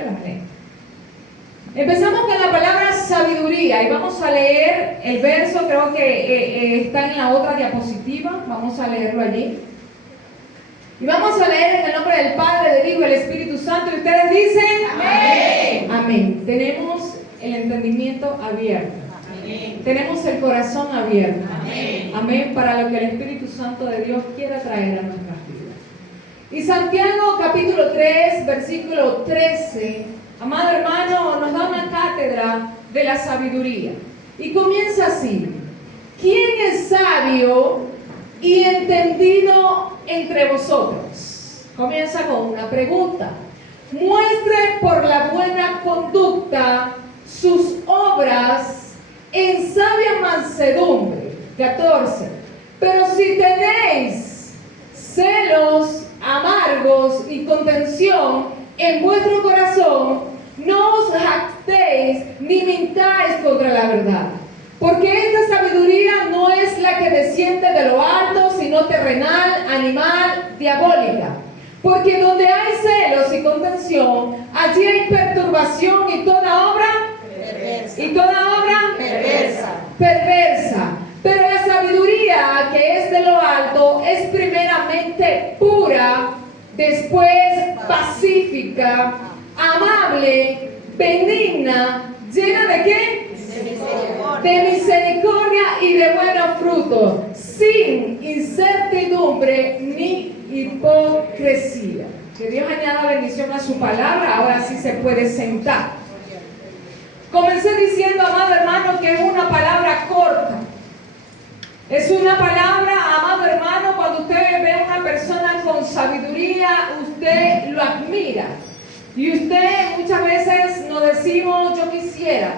me las leen. Empezamos con la palabra sabiduría y vamos a leer el verso, creo que está en la otra diapositiva, vamos a leerlo allí. Y vamos a leer en el nombre del Padre, del Hijo y del Espíritu Santo. Y ustedes dicen, amén. Amén. Tenemos el entendimiento abierto. Amén. Tenemos el corazón abierto. Amén. Amén. Para lo que el Espíritu Santo de Dios quiera traer a nuestras vidas. Y Santiago capítulo 3, versículo 13, amado hermano, nos da una cátedra de la sabiduría. Y comienza así. ¿Quién es sabio y entendido entre vosotros? Comienza con una pregunta. Muestre por la buena conducta sus obras en sabia mansedumbre. 14. Pero si tenéis celos amargos y contención en vuestro corazón, no os jactéis ni mintáis contra la verdad. Porque esta sabiduría no es la que desciende de lo alto, sino terrenal, animal, diabólica. Porque donde hay celos y contención, allí hay perturbación y toda obra perversa. Y toda obra perversa. Pero la sabiduría que es de lo alto es primeramente pura, después pacífica, amable, benigna, llena ¿de qué? De misericordia y de buenos frutos, sin incertidumbre ni hipocresía. Que Dios añada bendición a su palabra. Ahora sí se puede sentar. Comencé diciendo, amado hermano, que es una palabra corta. Es una palabra, amado hermano, cuando usted ve a una persona con sabiduría, usted lo admira. Y usted muchas veces nos decimos, yo quisiera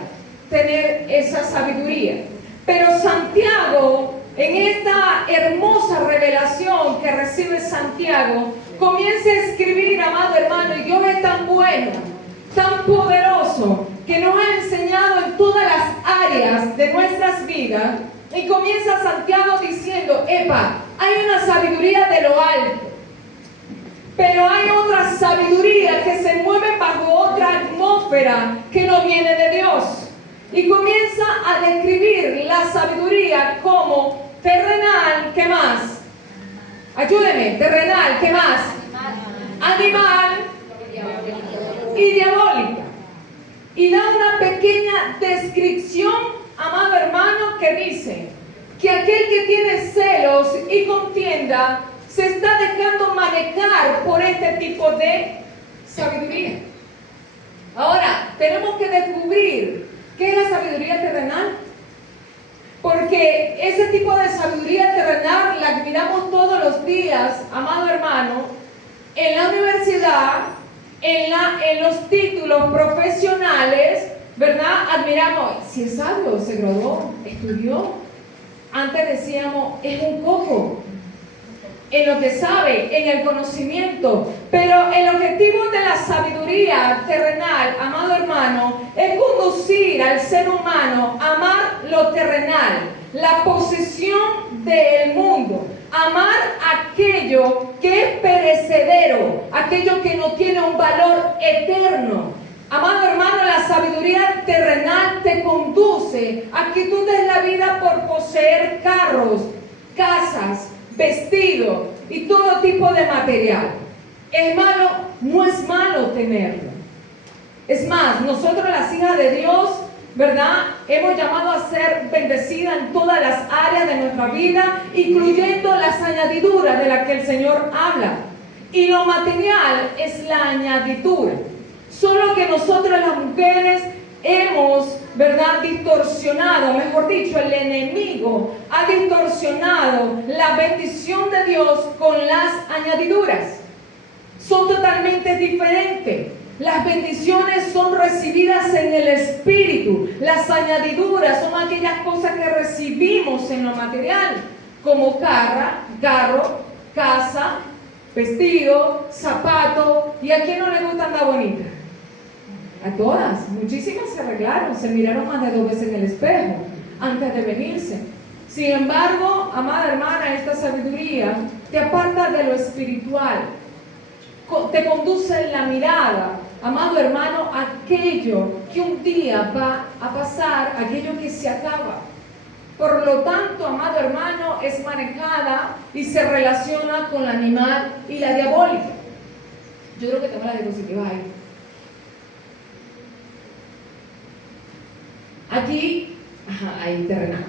tener esa sabiduría. Pero Santiago, en esta hermosa revelación que recibe Santiago, comienza a escribir, amado hermano, y Dios es tan bueno, tan poderoso, que nos ha enseñado en todas las áreas de nuestras vidas. Y comienza Santiago diciendo, epa, hay una sabiduría de lo alto, pero hay otra sabiduría que se mueve bajo otra atmósfera que no viene de Dios. Y comienza a describir la sabiduría como terrenal, ¿qué más? Ayúdeme, terrenal, ¿qué más? Animal y diabólica. Y da una pequeña descripción, amado hermano, que dice que aquel que tiene celos y contienda se está dejando manejar por este tipo de sabiduría. Ahora, tenemos que descubrir qué es la sabiduría terrenal, porque ese tipo de sabiduría terrenal la admiramos todos los días, amado hermano, en la universidad, en los títulos profesionales, ¿verdad? Admiramos, si es sabio, se graduó, estudió. Antes decíamos, es un cojo en lo que sabe, en el conocimiento. Pero el objetivo de la sabiduría terrenal, amado hermano, es conducir al ser humano a amar lo terrenal, la posesión del mundo, amar aquello que es perecedero, aquello que no tiene un valor eterno. Amado hermano, la sabiduría terrenal te conduce a que tú des la vida por poseer carros, casas, vestidos y todo tipo de material. ¿Es malo? No es malo tenerlo. Es más, nosotros las hijas de Dios, ¿verdad? Hemos llamado a ser bendecidas en todas las áreas de nuestra vida, incluyendo las añadiduras de las que el Señor habla. Y lo material es la añadidura. Solo que nosotros las mujeres hemos, ¿verdad?, distorsionado, mejor dicho, el enemigo ha distorsionado la bendición de Dios con las añadiduras. Son totalmente diferentes. Las bendiciones son recibidas en el Espíritu. Las añadiduras son aquellas cosas que recibimos en lo material, como carro, casa, vestido, zapato. ¿Y a quién no le gusta andar bonita? A todas. Muchísimas se arreglaron, se miraron más de 2 veces en el espejo antes de venirse. Sin embargo, amada hermana, esta sabiduría te aparta de lo espiritual, te conduce en la mirada amado hermano, aquello que un día va a pasar, aquello que se acaba. Por lo tanto, amado hermano, es manejada y se relaciona con la animal y la diabólica. Yo creo que tengo la diapositiva ahí. Aquí, ahí terrenal.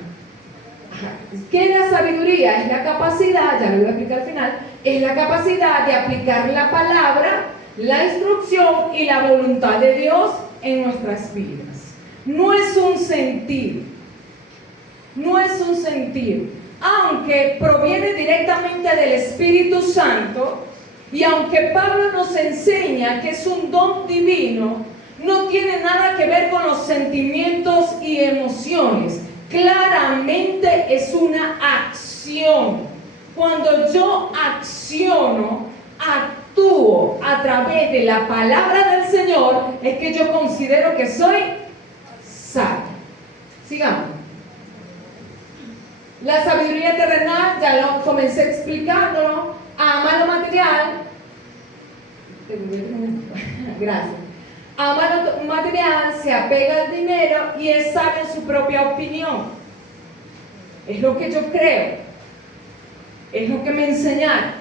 ¿Qué es la sabiduría? Es la capacidad, ya lo voy a explicar al final, es la capacidad de aplicar la palabra, la instrucción y la voluntad de Dios en nuestras vidas. No es un sentir, no es un sentir, aunque proviene directamente del Espíritu Santo, y aunque Pablo nos enseña que es un don divino, no tiene nada que ver con los sentimientos y emociones. Claramente es una acción. Cuando yo acciono, actúo a través de la palabra del Señor, es que yo considero que soy sabio. Sigamos. La sabiduría terrenal, ya lo comencé explicándolo, ama lo material. Gracias. Ama lo material, se apega al dinero y es sabio en su propia opinión. Es lo que yo creo, es lo que me enseñaron,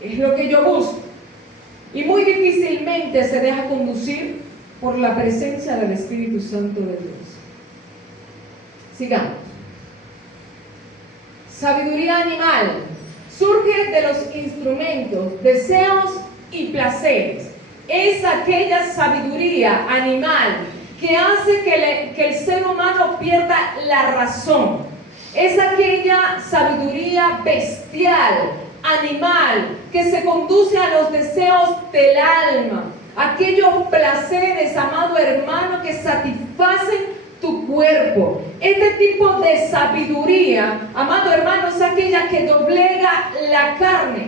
es lo que yo busco. Y muy difícilmente se deja conducir por la presencia del Espíritu Santo de Dios. Sigamos. Sabiduría animal surge de los instrumentos, deseos y placeres. Es aquella sabiduría animal que hace que el ser humano pierda la razón. Es aquella sabiduría bestial, animal, que se conduce a los deseos del alma. Aquellos placeres, amado hermano, que satisfacen tu cuerpo. Este tipo de sabiduría, amado hermano, es aquella que doblega la carne.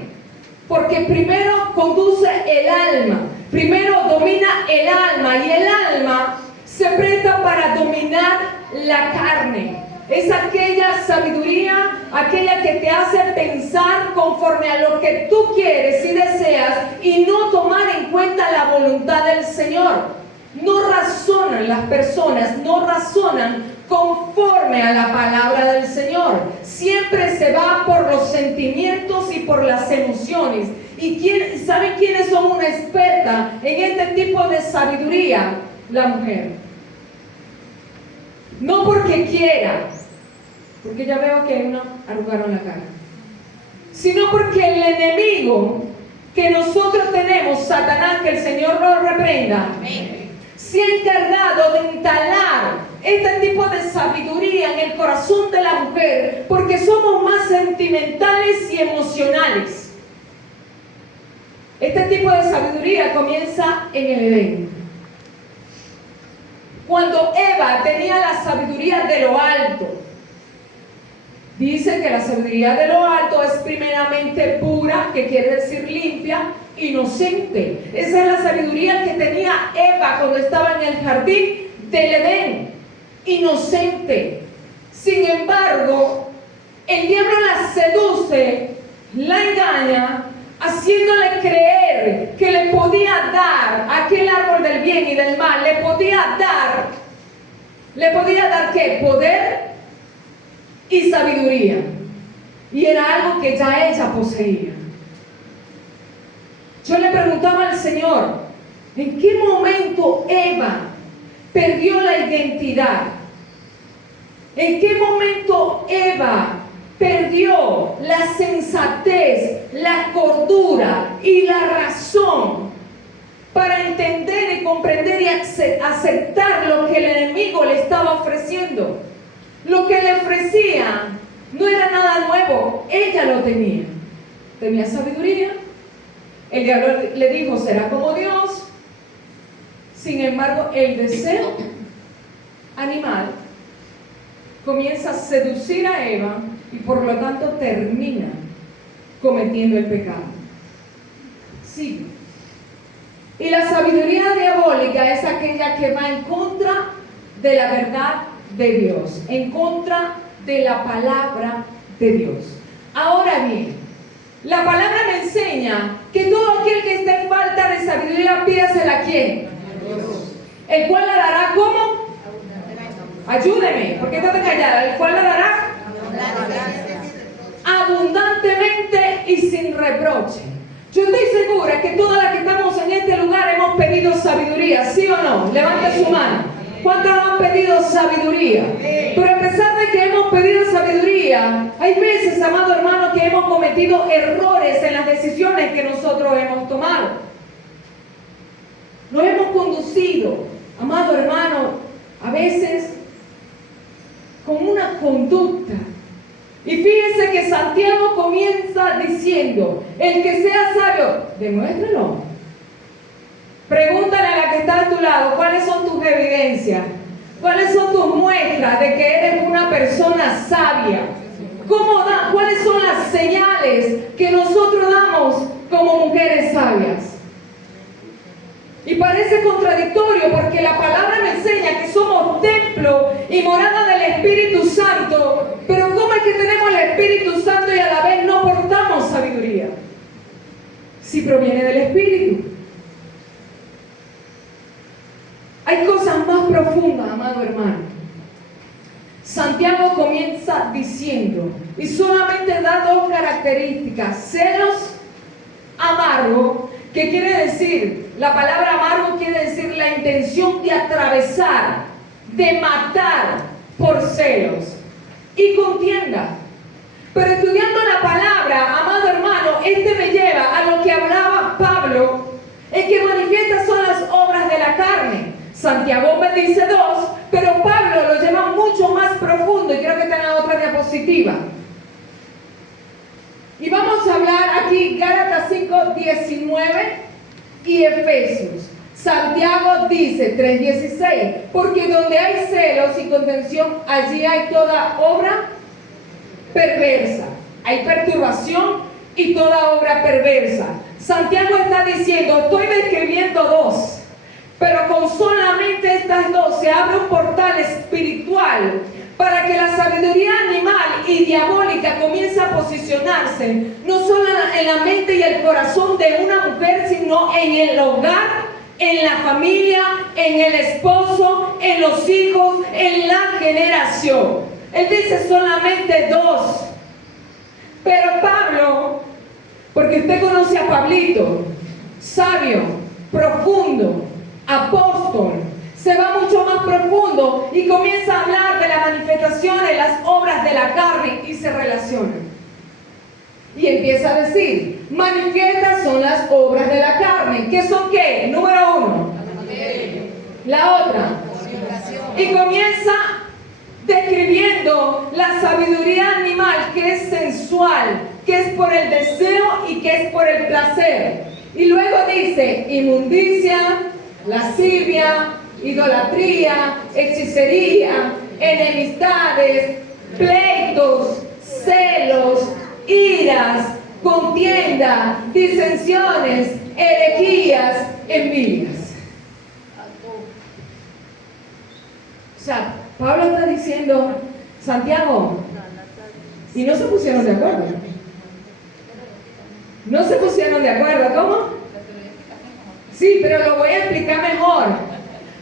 Porque primero conduce el alma. Primero domina el alma y el alma se presta para dominar la carne. Es aquella sabiduría, aquella que te hace pensar conforme a lo que tú quieres y deseas y no tomar en cuenta la voluntad del Señor. No razonan las personas, no razonan conforme a la palabra del Señor. Siempre se va por los sentimientos y por las emociones. ¿Y saben quiénes son una experta en este tipo de sabiduría? La mujer. No porque quiera, porque ya veo que uno arrugaron la cara, sino porque el enemigo que nosotros tenemos, Satanás, que el Señor lo reprenda, se ha encargado de instalar este tipo de sabiduría en el corazón de la mujer, porque somos más sentimentales y emocionales. Este tipo de sabiduría comienza en el Edén. Cuando Eva tenía la sabiduría de lo alto, dice que la sabiduría de lo alto es primeramente pura, que quiere decir limpia, inocente. Esa es la sabiduría que tenía Eva cuando estaba en el jardín del Edén, inocente. Sin embargo, el diablo la seduce, la engaña, haciéndole creer que le podía dar aquel árbol del bien y del mal, le podía dar ¿qué? Poder y sabiduría. Y era algo que ya ella poseía. Yo le preguntaba al Señor, ¿en qué momento Eva perdió la identidad? ¿En qué momento Eva perdió la sensatez, la cordura y la razón para entender y comprender y aceptar lo que el enemigo le estaba ofreciendo? Lo que le ofrecía no era nada nuevo, ella lo tenía. Tenía sabiduría. El diablo le dijo, será como Dios. Sin embargo, el deseo animal comienza a seducir a Eva y por lo tanto termina cometiendo el pecado. Sí. Y la sabiduría diabólica es aquella que va en contra de la verdad de Dios, en contra de la palabra de Dios. Ahora bien, La palabra me enseña que todo aquel que esté en falta de sabiduría, pídasela a ¿quién? El cual la dará ¿cómo? Ayúdeme, ¿por qué estás callada? El cual la dará abundantemente y sin reproche. Yo estoy segura que todas las que estamos en este lugar hemos pedido sabiduría, ¿sí o no? Levante su mano. ¿Cuántos han pedido sabiduría? Pero a pesar de que hemos pedido sabiduría, hay veces, amado hermano, que hemos cometido errores en las decisiones que nosotros hemos tomado. Nos hemos conducido, amado hermano, a veces con una conducta. Y fíjense que Santiago comienza diciendo, el que sea sabio, demuéstralo. Pregúntale a la que está a tu lado, ¿cuáles son tus evidencias? ¿Cuáles son tus muestras de que eres una persona sabia? ¿Cuáles son las señales que nosotros damos como mujeres sabias? Y parece contradictorio porque la palabra me enseña que somos templo y morada del Espíritu Santo, pero ¿cómo es que tenemos el Espíritu Santo y a la vez no portamos sabiduría? Si proviene del Espíritu. Hay cosas más profundas, amado hermano. Santiago comienza diciendo, y solamente da dos características: celos, amargo, que quiere decir, la palabra amargo quiere decir la intención de atravesar, de matar por celos, y contienda. Pero estudiando la palabra, amado hermano, me lleva a lo que hablaba Pablo, en que manifiestas son las obras de la carne. Santiago me dice dos, pero Pablo lo lleva mucho más profundo, y creo que está en la otra diapositiva. Y vamos a hablar aquí Gálatas 5:19 y Efesios. Santiago dice 3:16, porque donde hay celos y contención, allí hay toda obra perversa. Hay perturbación y toda obra perversa. Santiago está diciendo, estoy describiendo dos, pero con solamente estas dos se abre un portal espiritual para que la sabiduría animal y diabólica comience a posicionarse, no solo en la mente y el corazón de una mujer, sino en el hogar, en la familia, en el esposo, en los hijos, en la generación. Él dice solamente dos. Pero Pablo, porque usted conoce a Pablito, sabio, profundo, apóstol, se va mucho más profundo y comienza a hablar de las manifestaciones, las obras de la carne, y se relacionan. Y empieza a decir, manifiestas son las obras de la carne. ¿Qué son qué? Número uno. La otra. Y comienza describiendo la sabiduría animal, que es sensual, que es por el deseo y que es por el placer. Y luego dice, inmundicia, lascivia, idolatría, hechicería, enemistades, pleitos, celos, iras, contienda, disensiones, herejías, envidias. O sea, Pablo está diciendo, Santiago, y no se pusieron de acuerdo. No se pusieron de acuerdo, ¿cómo? Sí, pero lo voy a explicar mejor,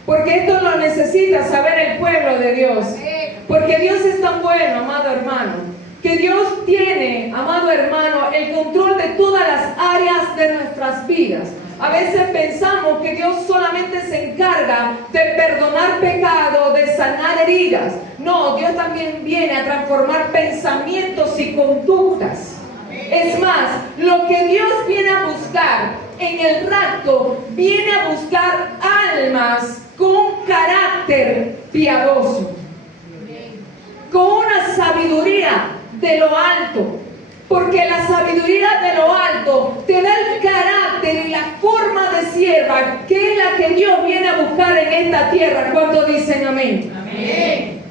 porque esto lo necesita saber el pueblo de Dios. Porque Dios es tan bueno, amado hermano, que Dios tiene, amado hermano, el control de todas las áreas de nuestras vidas. A veces pensamos que Dios solamente se encarga de perdonar pecado, de sanar heridas. No, Dios también viene a transformar pensamientos y conductas. Es más, lo que Dios viene a buscar en el rapto, viene a buscar almas con carácter piadoso, con una sabiduría de lo alto, porque la sabiduría de lo alto te da el carácter y la forma de sierva, que es la que Dios viene a buscar en esta tierra. ¿Cuántos dicen amén? Amén.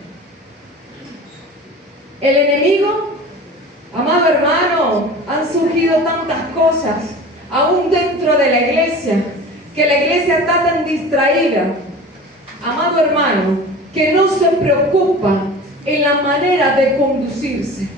El enemigo, amado hermano, han surgido tantas cosas aún dentro de la iglesia, que la iglesia está tan distraída, amado hermano, que no se preocupa en la manera de conducirse.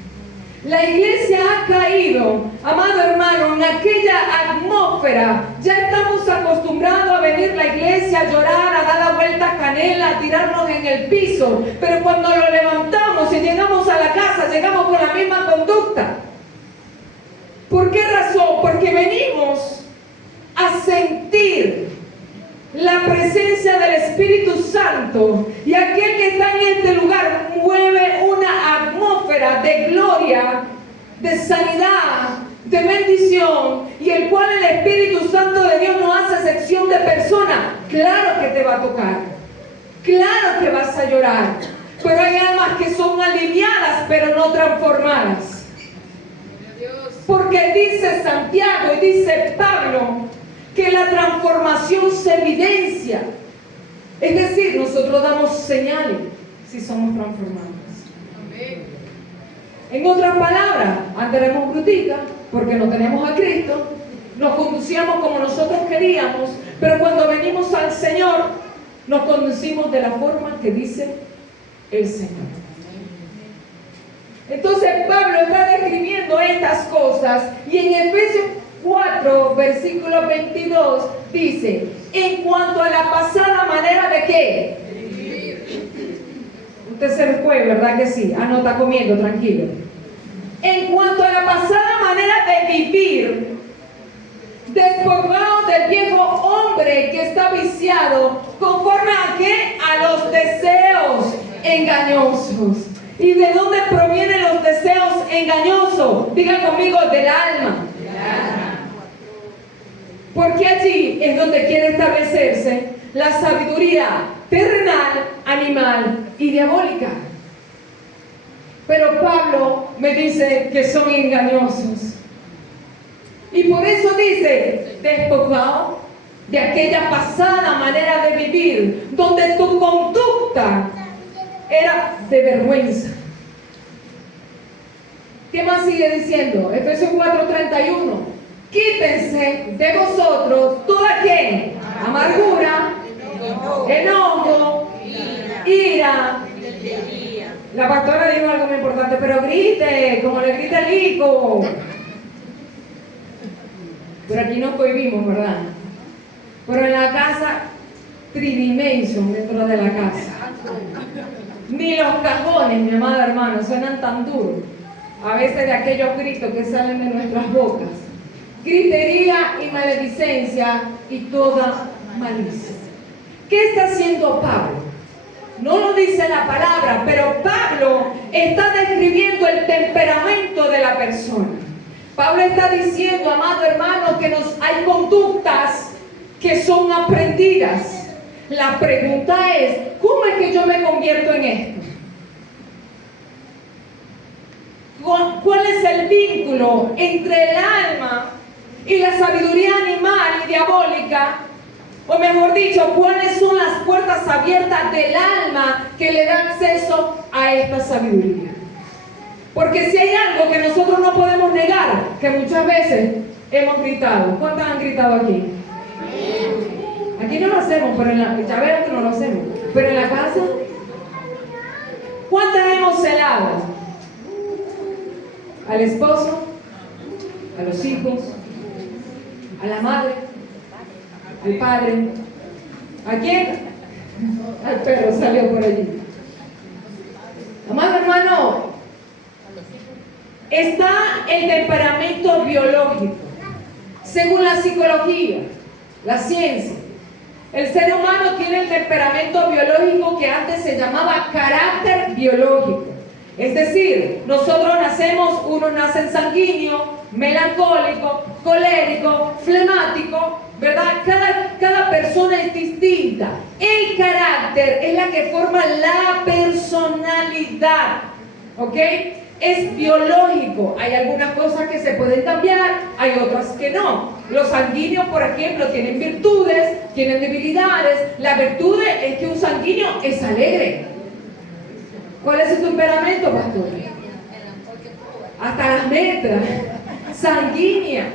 La iglesia ha caído, amado hermano, en aquella atmósfera. Ya estamos acostumbrados a venir a la iglesia, a llorar, a dar la vuelta canela, a tirarnos en el piso. Pero cuando lo levantamos y llegamos a la casa, llegamos con la misma conducta. ¿Por qué razón? Porque venimos a sentir la presencia del Espíritu Santo, y aquel que está en este lugar mueve una atmósfera de gloria, de sanidad, de bendición, y el cual el Espíritu Santo de Dios no hace excepción de persona. Claro que te va a tocar, claro que vas a llorar, pero hay almas que son aliviadas pero no transformadas, porque dice Santiago y dice Pablo que la transformación se evidencia. Es decir, nosotros damos señales si somos transformados. Amén. En otras palabras, antes éramos bruticas porque no tenemos a Cristo, nos conducíamos como nosotros queríamos, pero cuando venimos al Señor, nos conducimos de la forma que dice el Señor. Entonces Pablo está describiendo estas cosas, y en Efesios 4, versículo 22 dice: en cuanto a la pasada manera de ¿qué? Usted se fue, ¿verdad que sí? Ah, no, está comiendo, tranquilo. En cuanto a la pasada manera de vivir, despojados del viejo hombre que está viciado, conforme a ¿qué? A los deseos engañosos. ¿Y de dónde provienen los deseos engañosos? Diga conmigo, del alma. Porque allí es donde quiere establecerse la sabiduría terrenal, animal y diabólica. Pero Pablo me dice que son engañosos. Y por eso dice: despojado de aquella pasada manera de vivir, donde tu conducta era de vergüenza. ¿Qué más sigue diciendo? Efesios 4:31. Quítense de vosotros toda ¿qué? Amargura, enojo, ira. La pastora dijo algo muy importante: pero grite, como le grita el hijo. Pero aquí nos cohibimos, ¿verdad? Pero en la casa, tridimension dentro de la casa. Ni los cajones, mi amada hermana, suenan tan duros a veces de aquellos gritos que salen de nuestras bocas. Gritería y maledicencia y toda malicia. ¿Qué está haciendo Pablo? No lo dice la palabra, pero Pablo está describiendo el temperamento de la persona. Pablo está diciendo, amado hermano, que hay conductas que son aprendidas. La pregunta es: ¿cómo es que yo me convierto en esto? ¿Cuál es el vínculo entre el alma y la sabiduría animal y diabólica? O mejor dicho, ¿cuáles son las puertas abiertas del alma que le dan acceso a esta sabiduría? Porque si hay algo que nosotros no podemos negar, que muchas veces hemos gritado. ¿Cuántas han gritado aquí? Aquí no lo hacemos, pero ya verán que no lo hacemos. Pero en la casa, ¿cuántas hemos celado? Al esposo, a los hijos, a la madre, al padre. ¿A quién? Al perro salió por allí. Amado hermano, está el temperamento biológico. Según la psicología, la ciencia, el ser humano tiene el temperamento biológico que antes se llamaba carácter biológico. Es decir, nosotros nacemos, unos nacen sanguíneo, melancólico, colérico, flemático, ¿verdad? Cada persona es distinta. El carácter es la que forma la personalidad, ¿ok? Es biológico. Hay algunas cosas que se pueden cambiar, hay otras que no. Los sanguíneos, por ejemplo, tienen virtudes, tienen debilidades. La virtud es que un sanguíneo es alegre. ¿Cuál es su temperamento, pastor? Hasta las metras. Sanguínea.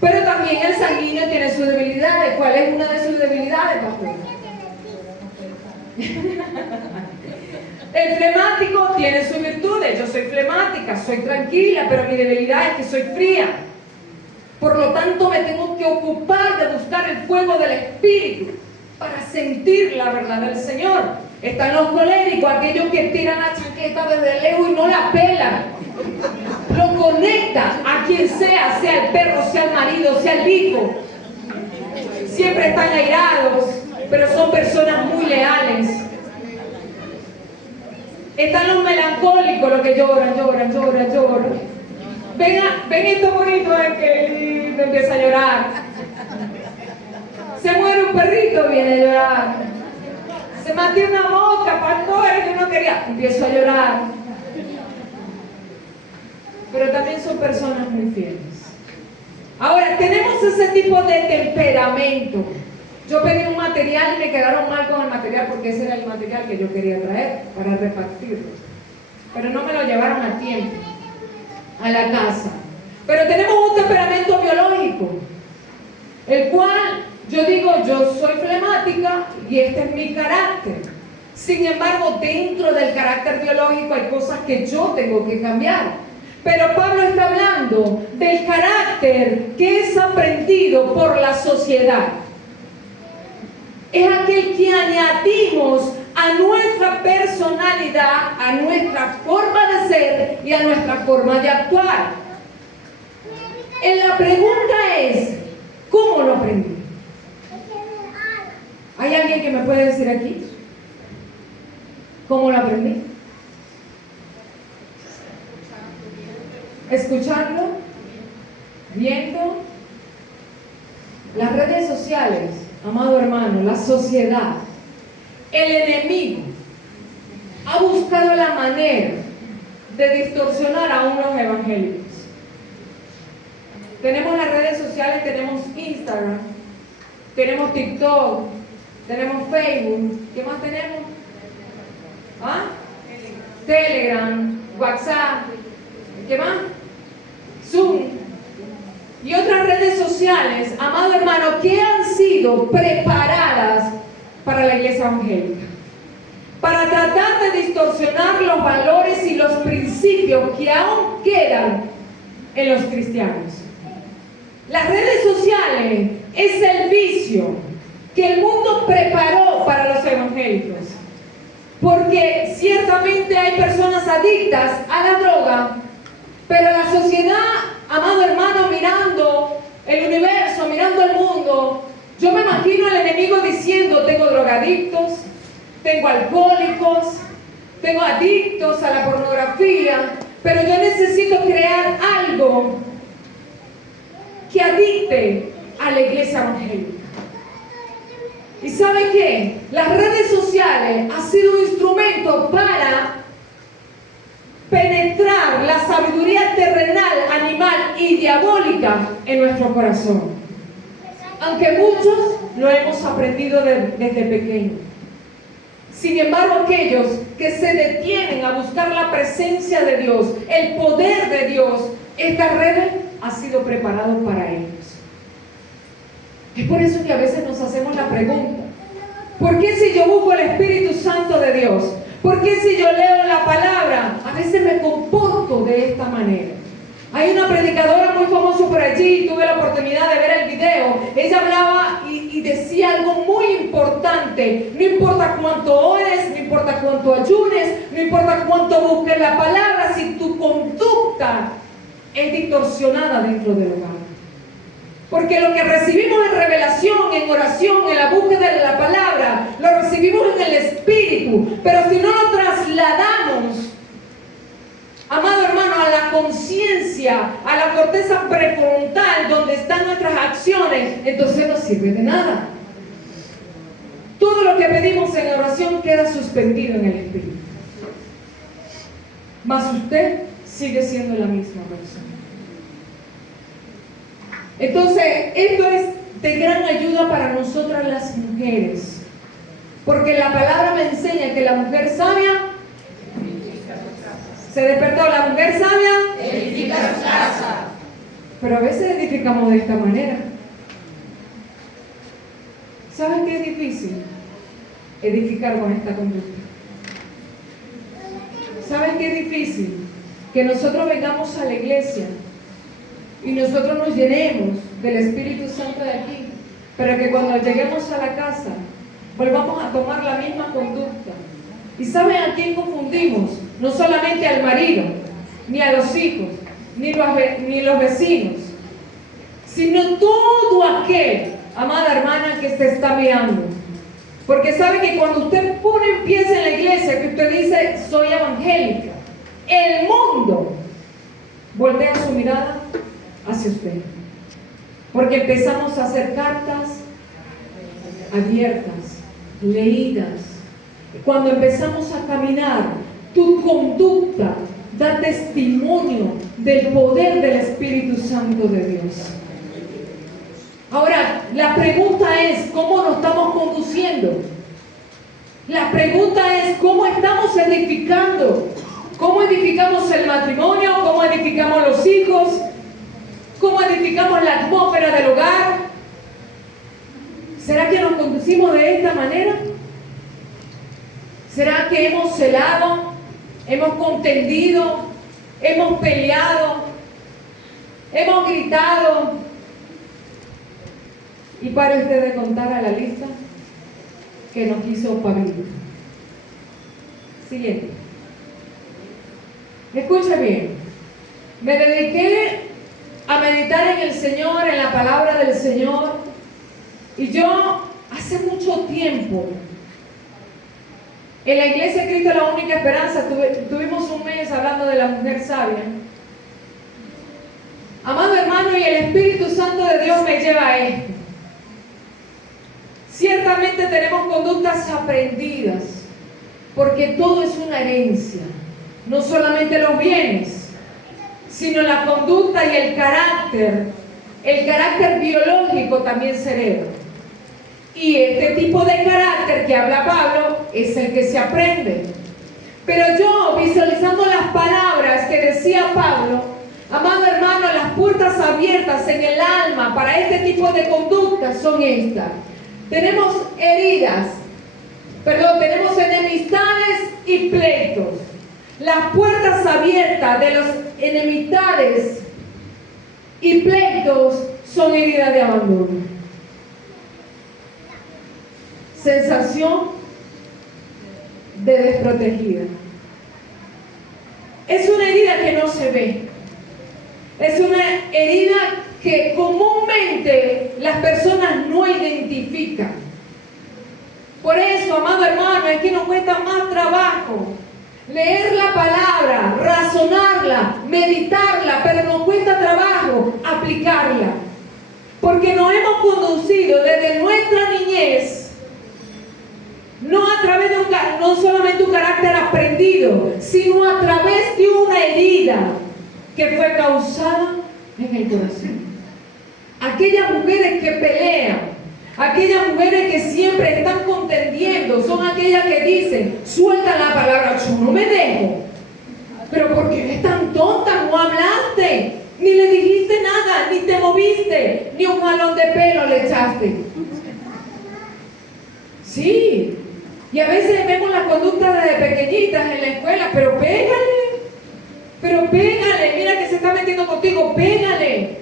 Pero también el sanguíneo tiene sus debilidades. ¿Cuál es una de sus debilidades, pastor? El flemático tiene sus virtudes. Yo soy flemática, soy tranquila, pero mi debilidad es que soy fría. Por lo tanto, me tengo que ocupar de buscar el fuego del Espíritu para sentir la verdad del Señor. Están los coléricos, aquellos que tiran la chancleta desde lejos y no la pelan. Lo conectan a quien sea el perro, sea el marido, sea el hijo. Siempre están airados, pero son personas muy leales. Están los melancólicos, los que lloran. Ven esto bonito que empieza a llorar. Se muere un perrito, viene a llorar. Se mató una mosca, pastor, que no quería, empiezo a llorar. Pero también son personas muy fieles. Ahora, tenemos ese tipo de temperamento. Yo pedí un material y me quedaron mal con el material porque ese era el material que yo quería traer para repartirlo. Pero no me lo llevaron a tiempo a la casa. Pero tenemos un temperamento biológico, el cual yo digo, yo soy flemática y este es mi carácter. Sin embargo, dentro del carácter biológico hay cosas que yo tengo que cambiar. Pero Pablo está hablando del carácter que es aprendido por la sociedad. Es aquel que añadimos a nuestra personalidad, a nuestra forma de ser y a nuestra forma de actuar. La pregunta es, ¿cómo lo aprendí? ¿Hay alguien que me puede decir aquí? ¿Cómo lo aprendí? Escuchando, viendo. Las redes sociales, amado hermano, la sociedad, el enemigo ha buscado la manera de distorsionar a unos evangélicos. Tenemos las redes sociales, tenemos Instagram, tenemos TikTok, tenemos Facebook. ¿Qué más tenemos? ¿Ah? Telegram, WhatsApp. ¿Qué más? Zoom. Y otras redes sociales, amado hermano, que han sido preparadas para la iglesia evangélica, para tratar de distorsionar los valores y los principios que aún quedan en los cristianos. Las redes sociales es el vicio que el mundo preparó para los evangélicos, porque ciertamente hay personas adictas a la droga, pero la sociedad, amado hermano, mirando el universo, mirando el mundo, yo me imagino al enemigo diciendo, tengo drogadictos, tengo alcohólicos, tengo adictos a la pornografía, pero yo necesito crear algo que adicte a la iglesia evangélica. ¿Y sabe qué? Las redes sociales han sido un instrumento para penetrar la sabiduría terrenal, animal y diabólica en nuestro corazón. Aunque muchos lo hemos aprendido desde pequeños. Sin embargo, aquellos que se detienen a buscar la presencia de Dios, el poder de Dios, esta red ha sido preparado para ellos. Es por eso que a veces nos hacemos la pregunta, ¿por qué si yo busco el Espíritu Santo de Dios? ¿Por qué si yo leo la palabra, a veces me comporto de esta manera? Hay una predicadora muy famosa por allí, tuve la oportunidad de ver el video. Ella hablaba y decía algo muy importante. No importa cuánto ores, no importa cuánto ayunes, no importa cuánto busques la palabra, si tu conducta es distorsionada dentro del hogar. Porque lo que recibimos en revelación, en oración, en la búsqueda de la palabra, lo recibimos en el Espíritu. Pero si no lo trasladamos, amado hermano, a la conciencia, a la corteza prefrontal, donde están nuestras acciones, entonces no sirve de nada. Todo lo que pedimos en oración queda suspendido en el Espíritu. Mas usted sigue siendo la misma persona. Entonces, esto es de gran ayuda para nosotras las mujeres, porque la palabra me enseña que la mujer sabia se despertó, la mujer sabia edifica su casa. Pero a veces edificamos de esta manera. ¿Saben qué es difícil? edificar con esta conducta. ¿Saben qué es difícil? Que nosotros vengamos a la iglesia y nosotros nos llenemos del Espíritu Santo de aquí, pero que cuando lleguemos a la casa volvamos a tomar la misma conducta. ¿Y saben a quién confundimos? No solamente al marido, ni a los hijos, ni los vecinos, sino todo aquel, amada hermana, que se está mirando. Porque sabe que cuando usted pone pies en la iglesia, que usted dice, soy evangélica, el mundo voltea su mirada hacia usted. Porque empezamos a hacer cartas abiertas, leídas. Cuando empezamos a caminar, tu conducta da testimonio del poder del Espíritu Santo de Dios. Ahora, la pregunta es, ¿cómo nos estamos conduciendo? La pregunta es, ¿cómo estamos edificando? ¿Cómo edificamos el matrimonio? ¿Cómo edificamos los hijos? ¿Cómo edificamos la atmósfera del hogar? ¿Será que nos conducimos de esta manera? ¿Será que hemos celado, hemos contendido, hemos peleado, hemos gritado? Y para usted de contar a la lista que nos hizo Pablo. Siguiente. Escucha bien. Me dediqué a meditar en el Señor, en la palabra del Señor. Y yo hace mucho tiempo, en la Iglesia de Cristo la Única Esperanza, tuvimos un mes hablando de la mujer sabia. Amado hermano, y el Espíritu Santo de Dios me lleva a esto. Ciertamente tenemos conductas aprendidas, porque todo es una herencia, no solamente los bienes, sino la conducta y el carácter biológico también se hereda. Y este tipo de carácter que habla Pablo es el que se aprende. Pero yo, visualizando las palabras que decía Pablo, amado hermano, las puertas abiertas en el alma para este tipo de conductas son estas. Tenemos tenemos enemistades y pleitos. Las puertas abiertas de las enemistades y pleitos son heridas de abandono. Sensación de desprotegida. Es una herida que no se ve. Es una herida que comúnmente las personas no identifican. Por eso, amado hermano, es que nos cuesta más trabajo leer la palabra, razonarla, meditarla, pero nos cuesta trabajo aplicarla. Porque nos hemos conducido desde nuestra niñez, no a través de no solamente un carácter aprendido, sino a través de una herida que fue causada en el corazón. Aquellas mujeres que pelean, aquellas mujeres que siempre están contendiendo, son aquellas que dicen, suelta la palabra, yo no me dejo. Pero ¿por qué eres tan tonta? No hablaste, ni le dijiste nada, ni te moviste, ni un jalón de pelo le echaste. Sí, y a veces vemos la conducta desde pequeñitas en la escuela, pero pégale, mira que se está metiendo contigo, pégale.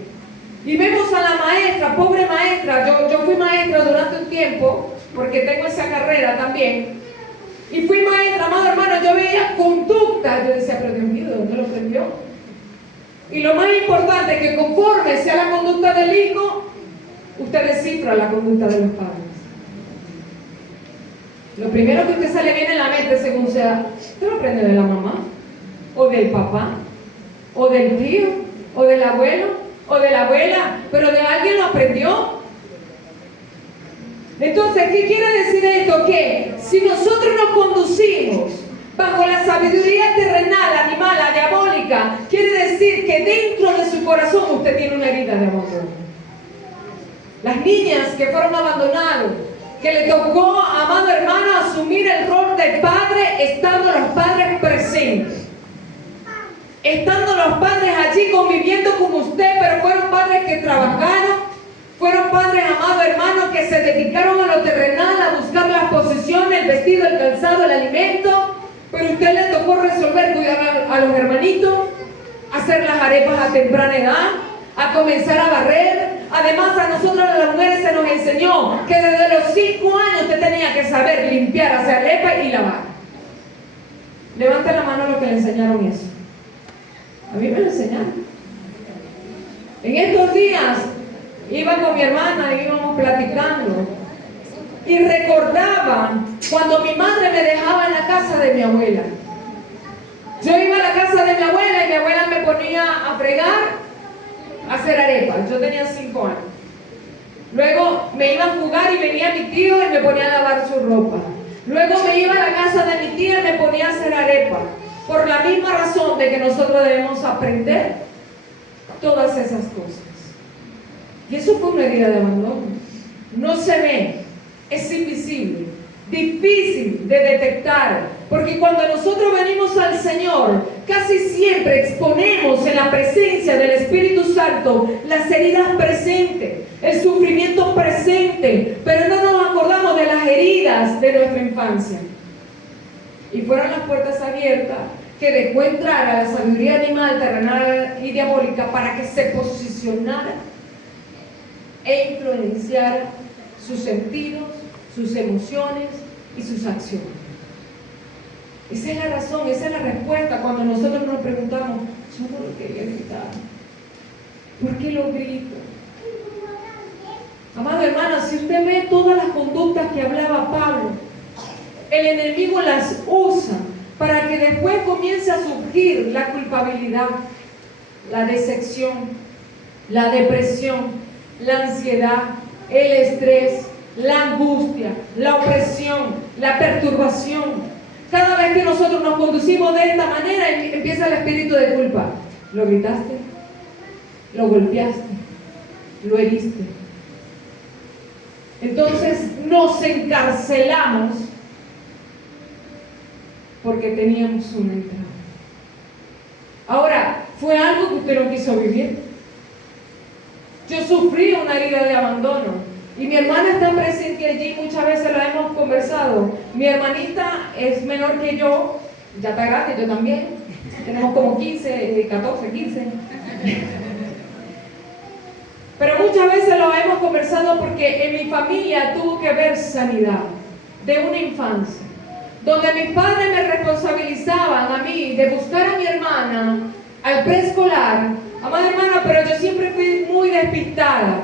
Y vemos a la maestra, pobre maestra, yo fui maestra durante un tiempo, porque tengo esa carrera también, y fui maestra, amado hermano, yo veía conducta, yo decía, pero Dios mío, ¿de dónde lo aprendió? Y lo más importante es que conforme sea la conducta del hijo, usted descifra la conducta de los padres. Lo primero que usted se le viene en la mente, según sea, usted lo aprende de la mamá, o del papá, o del tío, o del abuelo, o de la abuela, pero de alguien lo aprendió. Entonces, ¿qué quiere decir esto? Que si nosotros nos conducimos bajo la sabiduría terrenal, animal, diabólica, quiere decir que dentro de su corazón usted tiene una herida de abandono. Las niñas que fueron abandonadas, que le tocó, amado hermano, asumir el rol de padre estando los padres presentes. Estando los padres allí conviviendo con usted, pero fueron padres que trabajaron, fueron padres, amado hermano, que se dedicaron a lo terrenal, a buscar las posesiones, el a los hermanitos a hacer las arepas a temprana edad, a comenzar a barrer. Además, a nosotros las mujeres se nos enseñó que desde los 5 años usted tenía que saber limpiar, hacer arepas y lavar. Levante la mano a los que le enseñaron eso. A mí me lo enseñaron. En estos días iba con mi hermana y íbamos platicando y recordaba cuando mi madre me dejaba en la casa de mi abuela. Yo iba a la casa de mi abuela y mi abuela me ponía a fregar, a hacer arepas. Yo tenía 5 años. Luego me iba a jugar y venía mi tío y me ponía a lavar su ropa. Luego me iba a la casa de mi tía y me ponía a hacer arepas. Por la misma razón de que nosotros debemos aprender todas esas cosas. Y eso fue una herida de abandono. No se ve, es invisible, difícil de detectar, porque cuando nosotros venimos al Señor, casi siempre exponemos en la presencia del Espíritu Santo las heridas presentes, el sufrimiento presente, pero no nos acordamos de las heridas de nuestra infancia. Y fueron las puertas abiertas que dejó entrar a la sabiduría animal, terrenal y diabólica para que se posicionara e influenciara sus sentidos, sus emociones y sus acciones. Esa es la razón, esa es la respuesta cuando nosotros nos preguntamos, yo no lo quería gritar, ¿por qué lo grito? Amado hermano, si usted ve todas las conductas que hablaba Pablo, el enemigo las usa para que después comience a surgir la culpabilidad, la decepción, la depresión, la ansiedad, el estrés, la angustia, la opresión, la perturbación. Cada vez que nosotros nos conducimos de esta manera, empieza el espíritu de culpa. ¿Lo gritaste? ¿Lo golpeaste? ¿Lo heriste? Entonces nos encarcelamos porque teníamos una entrada. Ahora, ¿fue algo que usted no quiso vivir? Yo sufrí una herida de abandono y mi hermana está presente allí, muchas veces lo hemos conversado. Mi hermanita es menor que yo, ya está grande, yo también. Tenemos como 15, 14, 15. Pero muchas veces lo hemos conversado porque en mi familia tuvo que ver sanidad de una infancia, donde mis padres me responsabilizaban a mí de buscar a mi hermana al preescolar. Amada hermana, pero yo siempre fui muy despistada.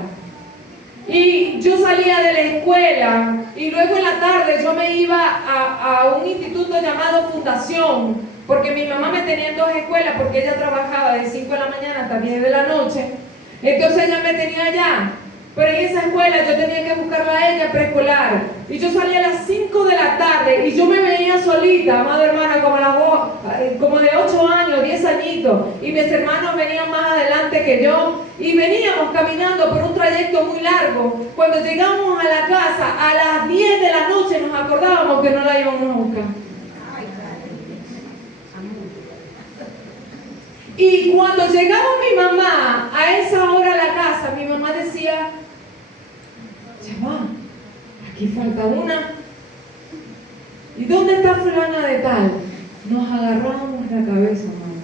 Y yo salía de la escuela y luego en la tarde yo me iba a un instituto llamado Fundación, porque mi mamá me tenía en 2 escuelas, porque ella trabajaba de 5 de la mañana hasta 10 de la noche. Entonces ella me tenía allá. Pero en esa escuela yo tenía que buscarla a ella preescolar. Y yo salía a las 5 de la tarde y yo me veía solita, amada hermana, como de 8 años, 10 añitos. Y mis hermanos venían más adelante que yo. Y veníamos caminando por un trayecto muy largo. Cuando llegamos a la casa, a las 10 de la noche nos acordábamos que no la íbamos a buscar. Y cuando llegaba mi mamá a esa hora a la casa, mi mamá decía, ya va, aquí falta una. ¿Y dónde está fulana de tal? Nos agarrábamos la cabeza, mamá.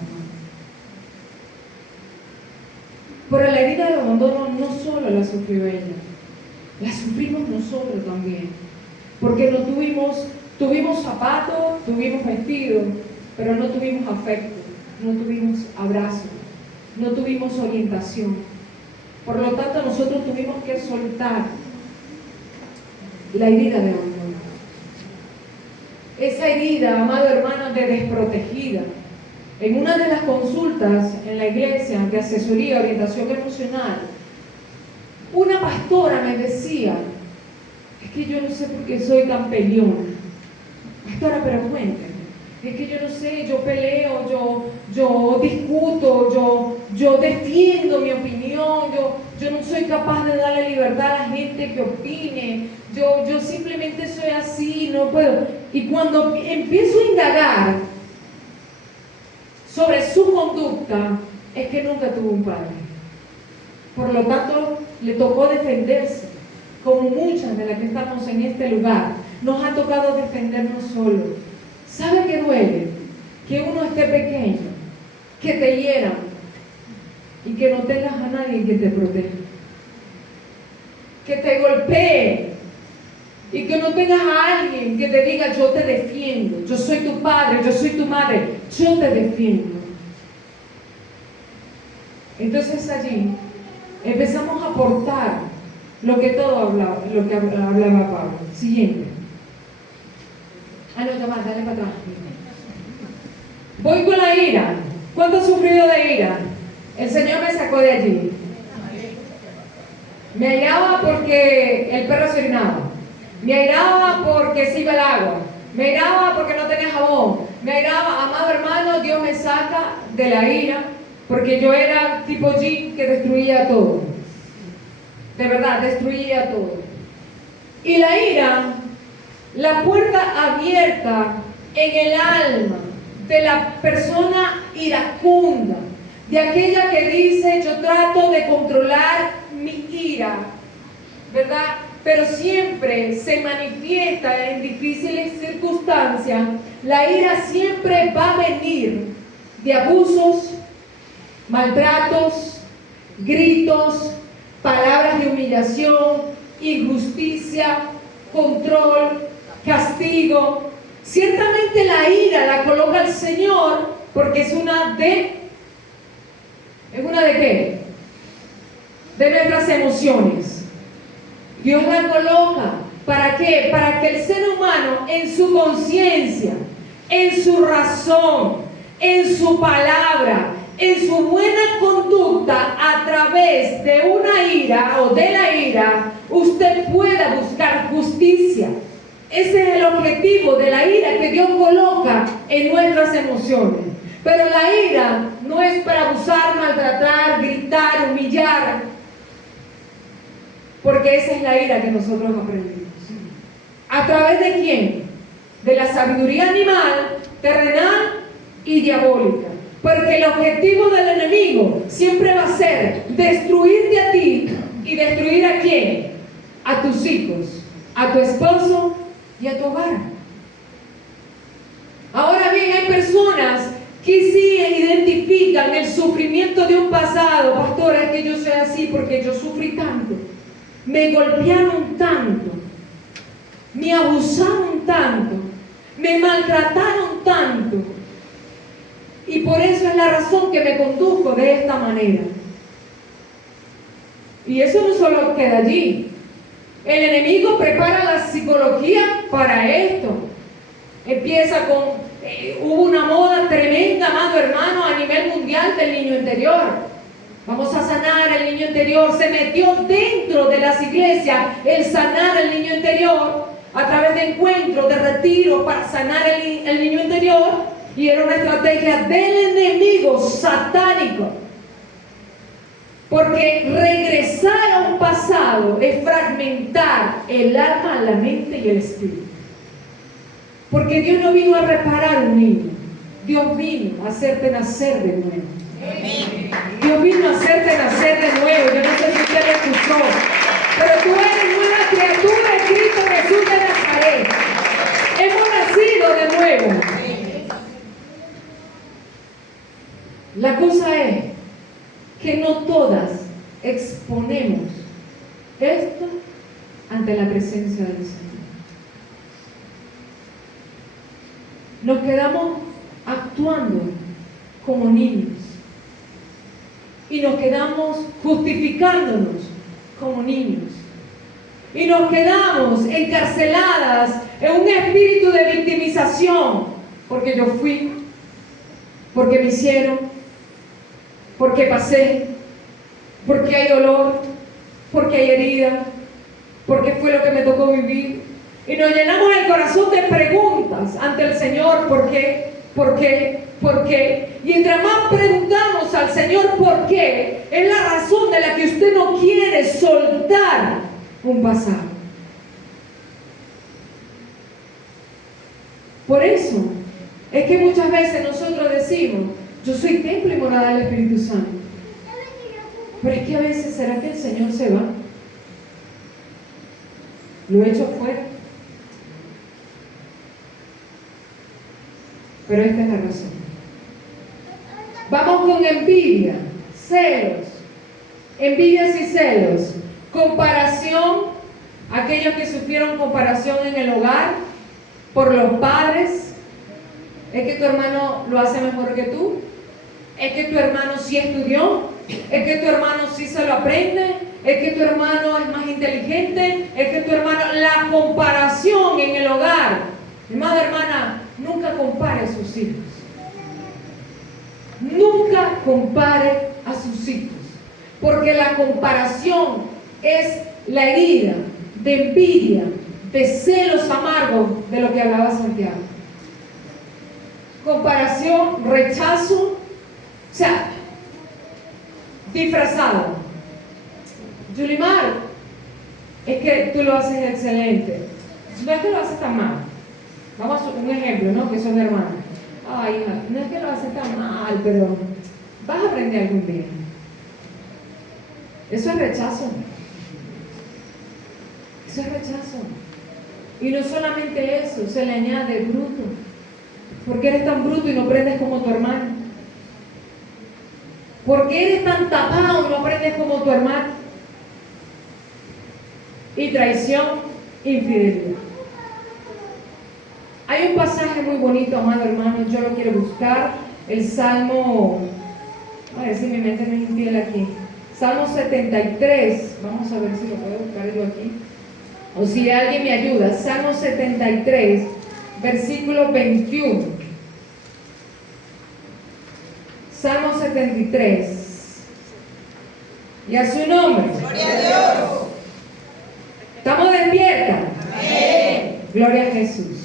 Pero la herida de abandono no solo la sufrió ella, la sufrimos nosotros también. Porque no tuvimos zapatos, tuvimos vestidos, pero no tuvimos afecto. No tuvimos abrazo, no tuvimos orientación. Por lo tanto, nosotros tuvimos que soltar la herida de abandono. Esa herida, amado hermano, de desprotegida. En una de las consultas en la iglesia de asesoría, orientación emocional, una pastora me decía, es que yo no sé por qué soy tan peleona. Pastora, pero cuénteme. Es que yo no sé, yo peleo, yo discuto, yo defiendo mi opinión, yo no soy capaz de darle libertad a la gente que opine, yo simplemente soy así, no puedo. Y cuando empiezo a indagar sobre su conducta, es que nunca tuvo un padre. Por lo tanto, le tocó defenderse, como muchas de las que estamos en este lugar. Nos ha tocado defendernos solos. ¿Sabe qué duele? Que uno esté pequeño que te hieran y que no tengas a nadie que te proteja, que te golpee y que no tengas a alguien que te diga: yo te defiendo, yo soy tu padre, yo soy tu madre, yo te defiendo. Entonces allí empezamos a aportar lo que hablaba Pablo. Siguiente. No, ya va, dale para atrás. Voy con la ira. ¿Cuánto has sufrido de ira? El Señor me sacó de allí. Me airaba porque el perro se orinaba. Me airaba porque se iba el agua. Me airaba porque no tenía jabón. Me airaba, amado hermano, Dios me saca de la ira porque yo era tipo G que destruía todo. De verdad, destruía todo. Y la ira, la puerta abierta en el alma de la persona iracunda, de aquella que dice: yo trato de controlar mi ira, ¿verdad? Pero siempre se manifiesta en difíciles circunstancias. La ira siempre va a venir de abusos, maltratos, gritos, palabras de humillación, injusticia, control, castigo. Ciertamente la ira la coloca el Señor porque es una de qué? De nuestras emociones. Dios la coloca, ¿para qué? Para que el ser humano en su conciencia, en su razón, en su palabra, en su buena conducta, a través de una ira o de la ira, usted pueda buscar justicia. Ese es el objetivo de la ira que Dios coloca en nuestras emociones. Pero la ira no es para abusar, maltratar, gritar, humillar, porque esa es la ira que nosotros aprendimos. ¿A través de quién? De la sabiduría animal, terrenal y diabólica. Porque el objetivo del enemigo siempre va a ser destruirte a ti. ¿Y destruir a quién? A tus hijos, a tu esposo y a tu hogar. Ahora bien, hay personas que sí identifican el sufrimiento de un pasado. Pastora, es que yo soy así porque yo sufrí tanto, me golpearon tanto, me abusaron tanto, me maltrataron tanto, y por eso es la razón que me conduzco de esta manera. Y eso no solo queda allí. El enemigo prepara la psicología para esto. Empieza con hubo una moda tremenda, amado hermano, a nivel mundial del niño interior. Vamos a sanar al niño interior. Se metió dentro de las iglesias el sanar al niño interior a través de encuentros, de retiros para sanar el niño interior. Y era una estrategia del enemigo satánico. Porque regresar a un pasado es fragmentar el alma, la mente y el espíritu. Porque Dios no vino a reparar un niño. Dios vino a hacerte nacer de nuevo. Dios vino a hacerte nacer de nuevo. Yo no sé si usted lo escuchó, pero tú eres nueva criatura en Cristo Jesús de Nazaret. Hemos nacido de nuevo. La cosa es que no todas exponemos esto ante la presencia del Señor. Nos quedamos actuando como niños y nos quedamos justificándonos como niños y nos quedamos encarceladas en un espíritu de victimización, porque yo fui, porque me hicieron, porque pasé, porque hay dolor, porque hay herida, porque fue lo que me tocó vivir. Y nos llenamos el corazón de preguntas ante el Señor: ¿por qué? ¿Por qué? ¿Por qué? Y entre más preguntamos al Señor ¿por qué?, es la razón de la que usted no quiere soltar un pasado. Por eso es que muchas veces nosotros decimos: yo soy templo y morada del Espíritu Santo. Pero es que a veces, ¿será que el Señor se va? Lo he hecho fuera. Pero esta es la razón. Vamos con envidia, celos, envidias y celos, comparación, aquellos que sufrieron comparación en el hogar por los padres. Es que tu hermano lo hace mejor que tú, es que tu hermano sí estudió, es que tu hermano sí se lo aprende, es que tu hermano es más inteligente, es que tu hermano... La comparación en el hogar. Hermano, hermana, nunca compare a sus hijos. Nunca compare a sus hijos, porque la comparación es la herida de envidia, de celos amargos, de lo que hablaba Santiago. Comparación, rechazo, o sea, disfrazado. Yulimar, es que tú lo haces excelente. No es que lo haces tan mal. Vamos a un ejemplo, ¿no? Que son hermanos. Ay, hija, no es que lo haces tan mal, pero vas a aprender algún día. Eso es rechazo. Eso es rechazo. Y no solamente eso, se le añade bruto. ¿Por qué eres tan bruto y no aprendes como tu hermano? ¿Por qué eres tan tapado y no aprendes como tu hermano? Y traición, infidelidad. Hay un pasaje muy bonito, amado hermano, yo lo quiero buscar, el Salmo, a ver si mi mente no es infiel aquí, Salmo 73, vamos a ver si lo puedo buscar yo aquí, o si alguien me ayuda, Salmo 73, versículo 21, Salmo 73, y a su nombre. Gloria a Dios. ¿Estamos despiertas? Amén. Gloria a Jesús.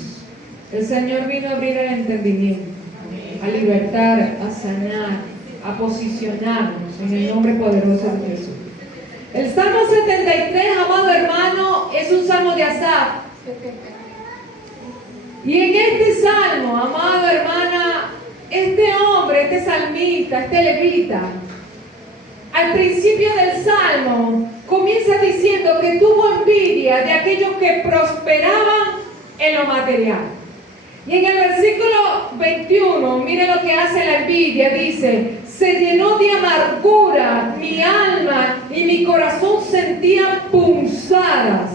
El Señor vino a abrir el entendimiento, a libertar, a sanar, a posicionarnos en el nombre poderoso de Jesús. El Salmo 73, amado hermano, es un salmo de Asaf. Y en este salmo, amado hermana, este hombre, este salmista, este levita, al principio del salmo, comienza diciendo que tuvo envidia de aquellos que prosperaban en lo material. Y en el versículo 21, mire lo que hace la envidia, dice: se llenó de amargura mi alma y mi corazón sentía punzadas.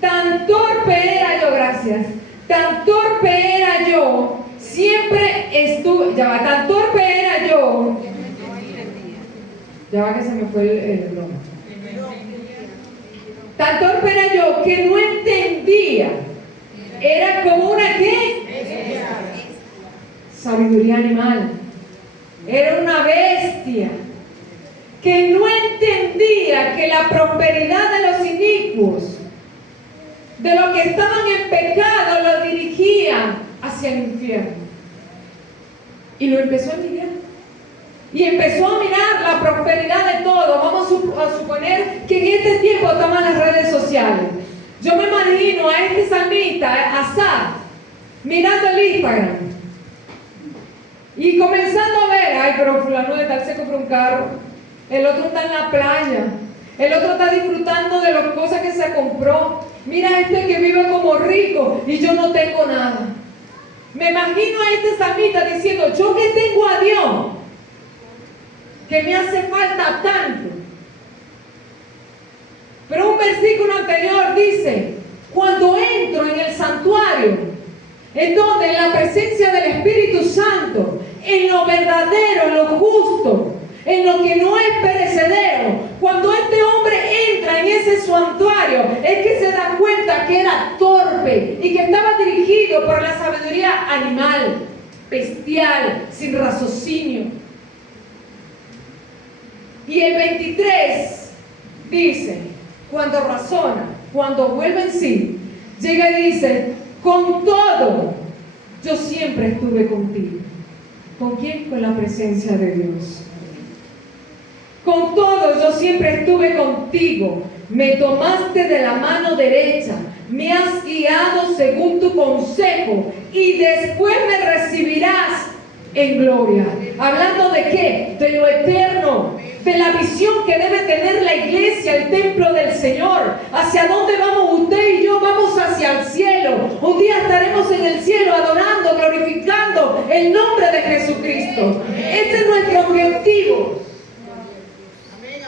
Tan torpe era yo, gracias, tan torpe era yo, siempre estuve, ya va, tan torpe era yo, ya va que se me fue el nombre. Tan torpe era yo que no entendía. Era como una ¿qué? Sabiduría animal. Era una bestia que no entendía que la prosperidad de los inicuos, de los que estaban en pecado, lo dirigían hacia el infierno. Y lo empezó a mirar. Y empezó a mirar la prosperidad de todo. Vamos a suponer que en este tiempo estaban las redes sociales. Yo me imagino a este salmista, Asaf, mirando el Instagram y comenzando a ver: ay, pero fulano de tal se compró un carro, el otro está en la playa, el otro está disfrutando de las cosas que se compró, mira este que vive como rico y yo no tengo nada. Me imagino a este salmista diciendo: yo que tengo a Dios, que me hace falta tanto. Pero un versículo anterior dice: cuando entro en el santuario, en donde en la presencia del Espíritu Santo, en lo verdadero, en lo justo, en lo que no es perecedero, cuando este hombre entra en ese santuario, es que se da cuenta que era torpe y que estaba dirigido por la sabiduría animal, bestial, sin raciocinio. Y el 23 dice: cuando razona, cuando vuelve en sí, llega y dice: con todo, yo siempre estuve contigo. ¿Con quién? Con la presencia de Dios. Con todo, yo siempre estuve contigo. Me tomaste de la mano derecha, me has guiado según tu consejo, y después me recibirás en gloria. ¿Hablando de qué? De lo eterno, de la visión que debe tener la iglesia, el templo del Señor. ¿Hacia dónde vamos usted y yo? Vamos hacia el cielo. Un día estaremos en el cielo adorando, glorificando el nombre de Jesucristo. Ese es nuestro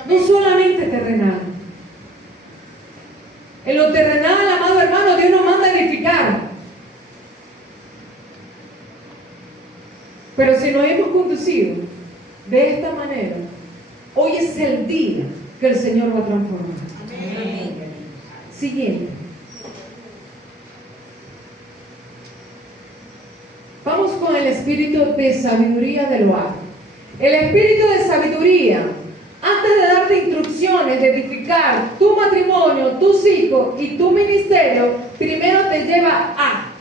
no solamente terrenal. En lo terrenal, amado hermano, Dios nos manda a edificar. Pero si nos hemos conducido de esta manera, hoy es el día que el Señor va a transformar. Amén. Siguiente. Vamos con el espíritu de sabiduría de lo alto. El espíritu de sabiduría, antes de darte instrucciones de edificar tu matrimonio, tus hijos y tu ministerio, primero te lleva a.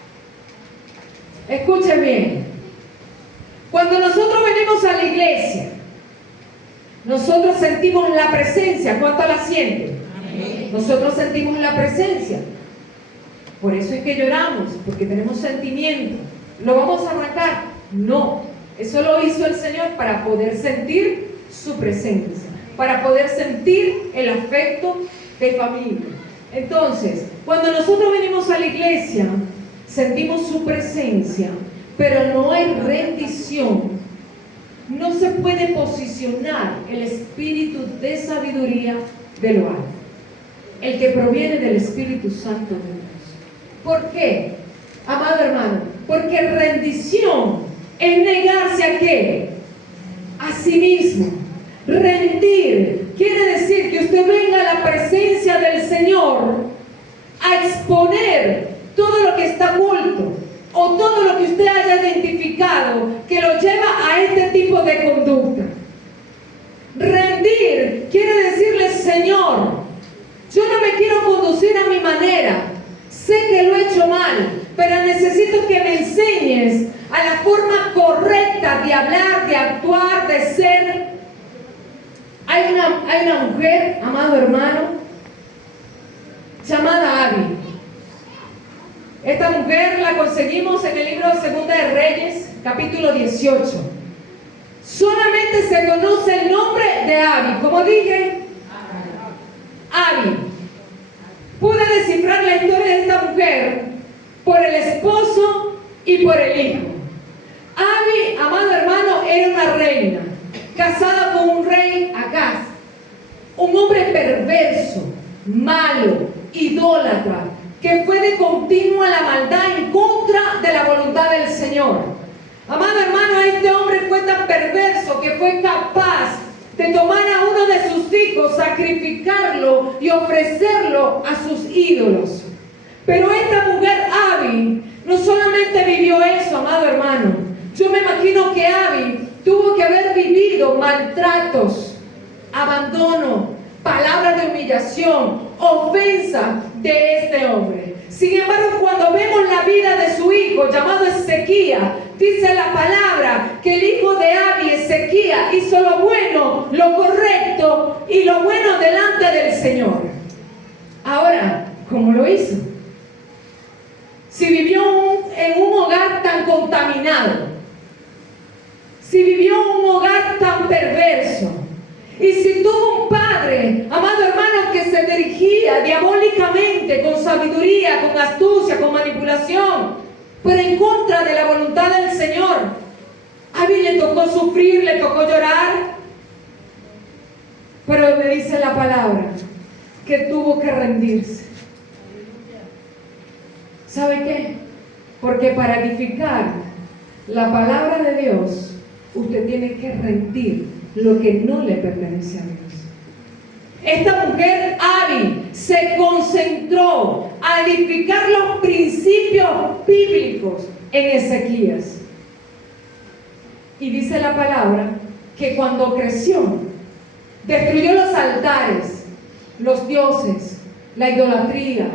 Escuche bien. Cuando nosotros venimos a la iglesia, nosotros sentimos la presencia. ¿Cuánto la sienten? Amén. Nosotros sentimos la presencia. Por eso es que lloramos, porque tenemos sentimiento. ¿Lo vamos a arrancar? No. Eso lo hizo el Señor para poder sentir su presencia, para poder sentir el afecto de familia. Entonces, cuando nosotros venimos a la iglesia, sentimos su presencia, pero no hay rendición. No se puede posicionar el espíritu de sabiduría de lo alto, el que proviene del Espíritu Santo de Dios. ¿Por qué, amado hermano? Porque rendición es negarse a ¿qué? A sí mismo. Rendir quiere decir que usted venga a la presencia del Señor a exponer todo lo que está oculto o todo lo que usted haya identificado que lo lleva a este tipo de conducta. Rendir quiere decirle: Señor, yo no me quiero conducir a mi manera, sé que lo he hecho mal, pero necesito que me enseñes a la forma correcta de hablar, de actuar, de ser. Hay una mujer, amado hermano, llamada Abi. Esta mujer la conseguimos en el libro de Segunda de Reyes, capítulo 18. Solamente se conoce el nombre de Abi. ¿Cómo dije? Abi. Pude descifrar la historia de esta mujer por el esposo y por el hijo. Abi, amado hermano, era una reina, casada con un rey Acaz, un hombre perverso, malo, idólatra, que fue de continua la maldad en contra de la voluntad del Señor. Amado hermano, este hombre fue tan perverso que fue capaz de tomar a uno de sus hijos, sacrificarlo y ofrecerlo a sus ídolos. Pero esta mujer, Abi, no solamente vivió eso, amado hermano. Yo me imagino que Abi tuvo que haber vivido maltratos, abandono, palabras de humillación, ofensa de este hombre. Sin embargo, cuando vemos la vida de su hijo llamado Ezequías, dice la palabra que el hijo de Abi, Ezequías, hizo lo bueno, lo correcto y lo bueno delante del Señor. Ahora, ¿cómo lo hizo? Si vivió en un hogar tan contaminado, si vivió en un hogar tan perverso, y si tuvo un padre, amado hermano, que se dirigía diabólicamente, con sabiduría, con astucia, con manipulación, pero en contra de la voluntad del Señor, a mí le tocó sufrir, le tocó llorar, pero me dice la palabra que tuvo que rendirse. ¿Sabe qué? Porque para edificar la palabra de Dios, usted tiene que rendir lo que no le pertenece a Dios. Esta mujer, Abi, se concentró a edificar los principios bíblicos en Ezequías. Y dice la palabra que cuando creció, destruyó los altares, los dioses, la idolatría.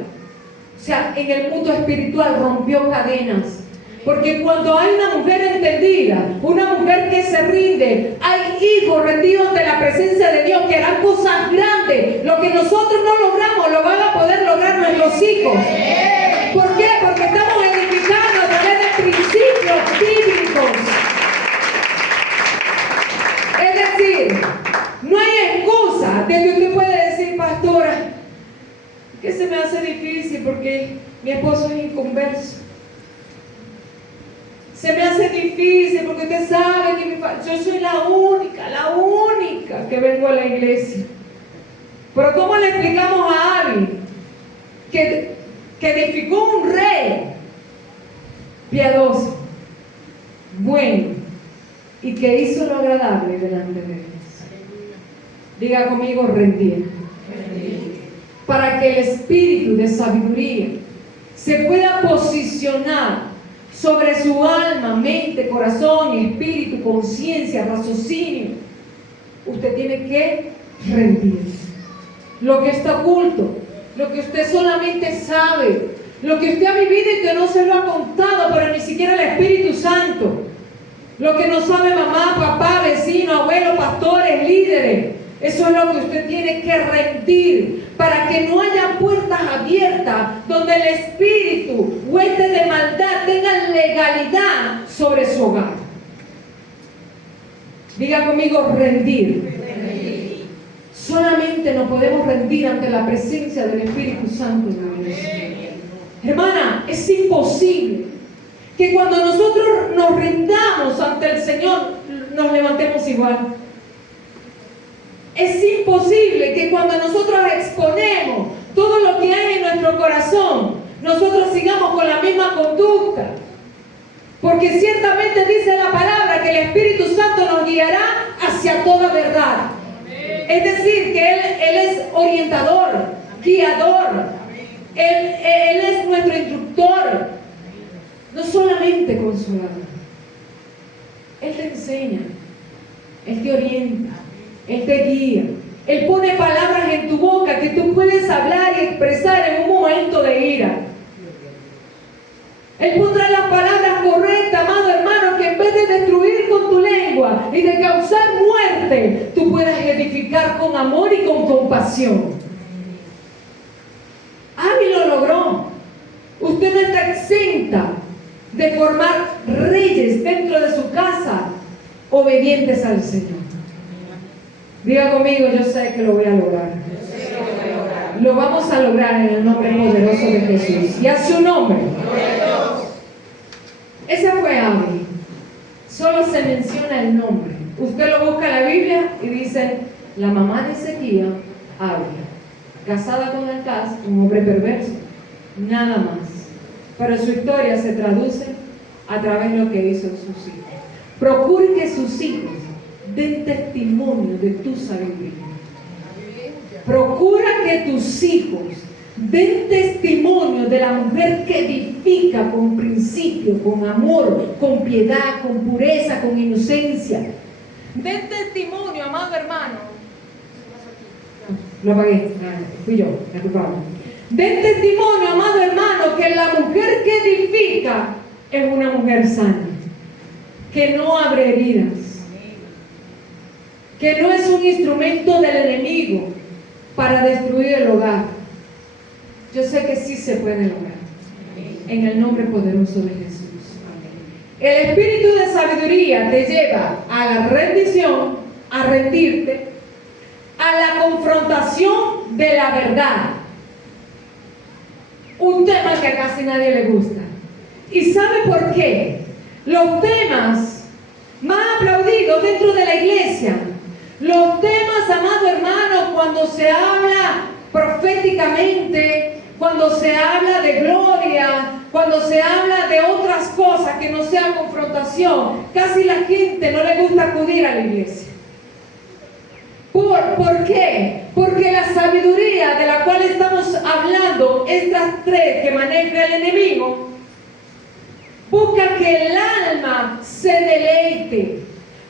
O sea, en el mundo espiritual rompió cadenas. Porque cuando hay una mujer entendida, una mujer que se rinde, hay hijos rendidos de la presencia de Dios que harán cosas grandes. Lo que nosotros no logramos, lo van a poder lograr nuestros hijos. ¿Por qué? Porque estamos edificando a través de principios bíblicos. Es decir, no hay excusa de que usted puede decir: pastora, que se me hace difícil porque mi esposo es inconverso. Se me hace difícil porque usted sabe que yo soy la única que vengo a la iglesia. Pero ¿cómo le explicamos a Abi que edificó un rey piadoso, bueno, y que hizo lo agradable delante de Dios? Diga conmigo, rendir. Para que el espíritu de sabiduría se pueda posicionar sobre su alma, mente, corazón, espíritu, conciencia, raciocinio, usted tiene que rendir. Lo que está oculto, lo que usted solamente sabe, lo que usted ha vivido y que no se lo ha contado, pero ni siquiera el Espíritu Santo, lo que no sabe mamá, papá, vecino, abuelo, pastores, líderes, eso es lo que usted tiene que rendir para que no haya puertas abiertas donde el espíritu, huestes de maldad, tengan legalidad sobre su hogar. Diga conmigo, rendir. Solamente nos podemos rendir ante la presencia del Espíritu Santo en la iglesia. Hermana, es imposible que cuando nosotros nos rindamos ante el Señor nos levantemos igual. Es imposible que cuando nosotros exponemos todo lo que hay en nuestro corazón, nosotros sigamos con la misma conducta. Porque ciertamente dice la palabra que el Espíritu Santo nos guiará hacia toda verdad. Es decir, que Él es orientador, guiador. Él es nuestro instructor. No solamente consolador. Él te enseña. Él te orienta. Él te guía. Él pone palabras en tu boca que tú puedes hablar y expresar en un momento de ira. Él pondrá las palabras correctas, amado hermano, que en vez de destruir con tu lengua y de causar muerte, tú puedas edificar con amor y con compasión. Abi lo logró. Usted no está exenta de formar reyes dentro de su casa, obedientes al Señor. Diga conmigo, yo sé que lo voy a lograr. Lo vamos a lograr en el nombre poderoso de Jesús. Y a su nombre. Ese fue Abi. Solo se menciona el nombre. Usted lo busca en la Biblia y dice, la mamá de Ezequiel, Abi, casada con Acaz, un hombre perverso. Nada más. Pero su historia se traduce a través de lo que hizo sus hijos. Procure que sus hijos den testimonio de tu sabiduría. Procura que tus hijos den testimonio de la mujer que edifica con principio, con amor, con piedad, con pureza, con inocencia. Den testimonio, amado hermano. Lo apagué, fui yo, la culpable. Den testimonio, amado hermano, que la mujer que edifica es una mujer sana, que no abre heridas, que no es un instrumento del enemigo para destruir el hogar. Yo sé que sí se puede lograr, en el nombre poderoso de Jesús. El espíritu de sabiduría te lleva a la rendición, a rendirte, a la confrontación de la verdad. Un tema que a casi nadie le gusta. ¿Y sabe por qué? Los temas más aplaudidos dentro de la iglesia, los temas, amado hermano, cuando se habla proféticamente, cuando se habla de gloria, cuando se habla de otras cosas que no sea confrontación, casi la gente no le gusta acudir a la iglesia. ¿Por qué? Porque la sabiduría de la cual estamos hablando, estas tres que maneja el enemigo, busca que el alma se deleite.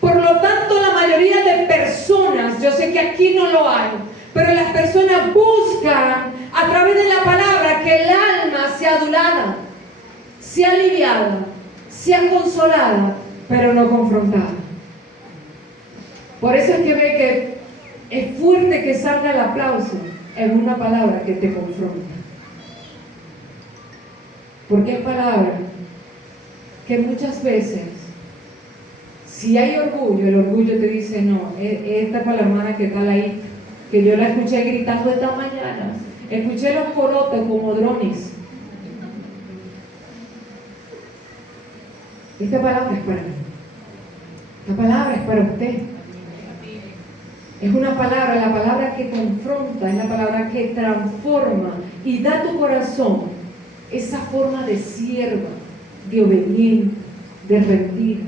Por lo tanto, la mayoría de personas, yo sé que aquí no lo hay, pero las personas buscan a través de la palabra que el alma sea adulada, sea aliviada, sea consolada, pero no confrontada. Por eso es que ve que es fuerte que salga el aplauso en una palabra que te confronta. Porque es palabra que muchas veces, si hay orgullo, el orgullo te dice, no, esta es para la hermana que está ahí, que yo la escuché gritando esta mañana, escuché los corotos como drones. Esta palabra es para mí. Esta palabra es para usted. Es una palabra, la palabra que confronta, es la palabra que transforma y da a tu corazón esa forma de sierva, de obediente, de rendida.